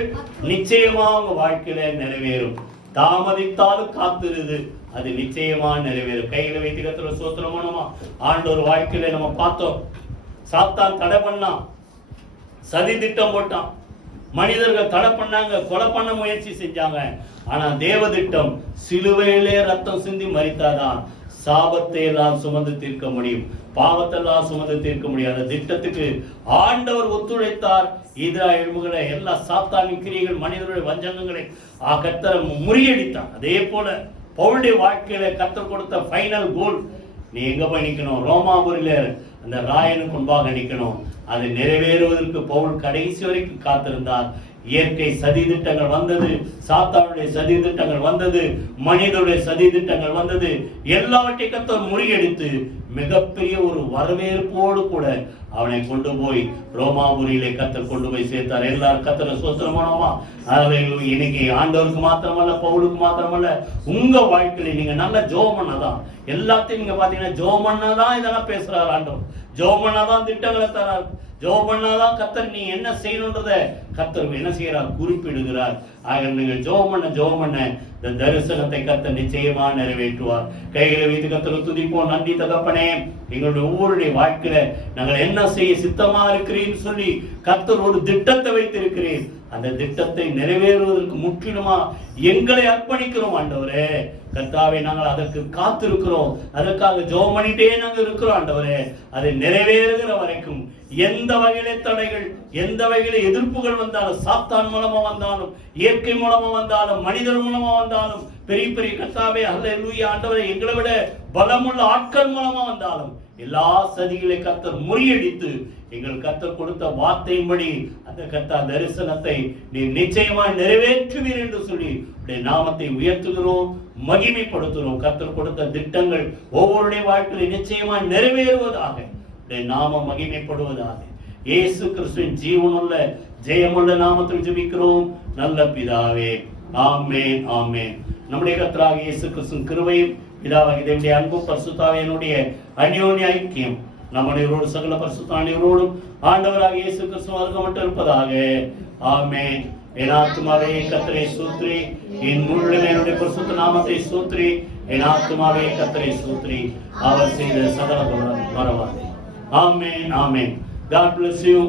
நிச்சயமா உங்க வாழ்க்கையில நிறைவேறும். தாமதித்தாலும் காத்திருது, அது நிச்சயமா நிறைவேறும். கையில வைத்து கர்த்தரை ஸ்தோத்திரம் பண்ணுமா. ஆண்டவர் வாழ்க்கையில நம்ம பார்த்தோம், சாத்தான் தடை பண்ணான், சதி திட்டம் போட்டான், மனிதர்கள் தடை பண்ணாங்க, கொலை பண்ண முயற்சி செஞ்சாங்க. ஆனா தேவ திட்டம், சிலுவையிலே ரத்தம் சிந்தி மரித்தாதான் சாபத்தை எல்லாம் சுமந்து தீர்க்க முடியும், பாவத்தெல்லாம் சுமந்து தீர்க்க முடியும். அந்த திட்டத்துக்கு ஆண்டவர் ஒத்துழைத்தார். எழுமுகளை எல்லா சாத்தானின் கிரியைகள், மனிதர்களுடைய வஞ்சகங்களை கர்த்தர் முறியடித்தார். அதே போல பவுலுடைய வாழ்க்கையில கர்த்தர் கொடுத்த ஃபைனல் கோல், நீ எங்க போய் நிக்கணும்? ரோமாபுரியில அந்த ராயனுக்கு முன்பாக நிக்கணும். அது நிறைவேறுவதற்கு பவுல் கடைசி வரைக்கும் காத்திருந்தார். இயற்கை சதி திட்டங்கள் வந்தது, சாத்தானுடைய சதி திட்டங்கள் வந்தது, மனிதனுடைய சதி திட்டங்கள் வந்தது. எல்லாவற்றையும் கர்த்தர் முறியடித்து மிகப்பெரிய ஒரு வரவேற்போடு கூட அவனை கொண்டு போய் ரோமாபுரியிலே கர்த்தர் கொண்டு போய் சேர்த்தார். எல்லாரும் கர்த்தரை ஸ்தோத்திரமானோமா. இன்னைக்கு ஆண்டவருக்கு மாத்திரமல்ல, பவுலுக்கு மாத்திரமல்ல, உங்க வாழ்க்கையில நீங்க நல்ல ஜெபம் பண்ணாதான், எல்லாத்தையும் நீங்க பாத்தீங்கன்னா ஜெபம் பண்ணாதான் இதெல்லாம் பேசுறாரு ஆண்டவர். ஜெபம் பண்ணாதான் திட்டங்களை தரார். ஜெபம் பண்ணாதான் கர்த்தர் நீ என்ன செய்யணுன்றத கர்த்தர் என்ன செய்யறார், குறிப்பிடுகிறார். ஆக நீங்கள் ஜெபம் பண்ண இந்த தரிசனத்தை கர்த்தர் நிச்சயமா நிறைவேற்றுவார். கைகளை வைத்து கர்த்தரை துதிப்போம். நன்றி தகப்பனே, எங்களுடைய ஒவ்வொருடைய வாழ்க்கையில நாங்கள் என்ன செய்ய சித்தமா இருக்கிறீன்னு சொல்லி கர்த்தர் ஒரு திட்டத்தை வைத்திருக்கிறேன். அந்த திட்டத்தை நிறைவேறுவதற்கு முற்றிலுமா எங்களை அர்ப்பணிக்கிறோம் ஆண்டவரே. கர்த்தாவே, நாங்கள் அதற்கு காத்திருக்கிறோம், அதற்காக ஜெபம் பண்ணிட்டே நாங்கள் இருக்கிறோம் ஆண்டவரே. அதை நிறைவேறுகிற வரைக்கும் எந்த வகையிலே தடைகள், எந்த வகையில எதிர்ப்புகள் வந்தாலும், சாத்தான் மூலமா வந்தாலும், இயற்கை மூலமா வந்தாலும், மனிதர் மூலமா வந்தாலும், பெரிய பெரிய கர்த்தாவே அல்லேலூயா ஆண்டவரே, எங்களை விட பலமுள்ள ஆட்கள் மூலமா வந்தாலும், எல்லா சதிகளை கர்த்தர் முறியடித்து எங்கள் கர்த்தர் கொடுத்த வார்த்தையின்படி அந்த கர்த்தர் தரிசனத்தை நீ நிச்சயமா நிறைவேற்றுவீர் என்று சொல்லி நாமத்தை உயர்த்துகிறோம், மகிமைப்படுத்துகிறோம். கர்த்தர் கொடுத்த திட்டங்கள் ஒவ்வொருடைய வாழ்க்கையில் நிச்சயமா நிறைவேறுவதாக, நாம மகிமைப்படுவதாக. இயேசு கிறிஸ்துவின் ஜீவனுள்ள ஜெயமுள்ள நாமத்தில் ஜெபிக்கிறோம் நல்ல பிதாவே, ஆமென், ஆமென். நம்முடைய கர்த்தராகிய இயேசு கிறிஸ்துவின் கிருபையும் பிதாவாகிய தேவனுடைய அன்பும் பரிசுத்தாவியினுடைய அந்யோன்ய ஐக்கியம் நம்முடைய சகல பரிசுத்தாவியோடும் ஆண்டவராகிய இயேசு கிறிஸ்து மட்டும் இருப்பதாக. ஆமென். என் ஆத்துமாவே கர்த்தரை ஸ்தோத்திரி, என் முழு என்னுடைய பரிசுத்த நாமத்தை ஸ்தோத்திரி. என் ஆத்துமாவே கர்த்தரை ஸ்தோத்திரி, அவர் செய்த சகல மறவாதே. ஆமென், ஆமென். God bless you.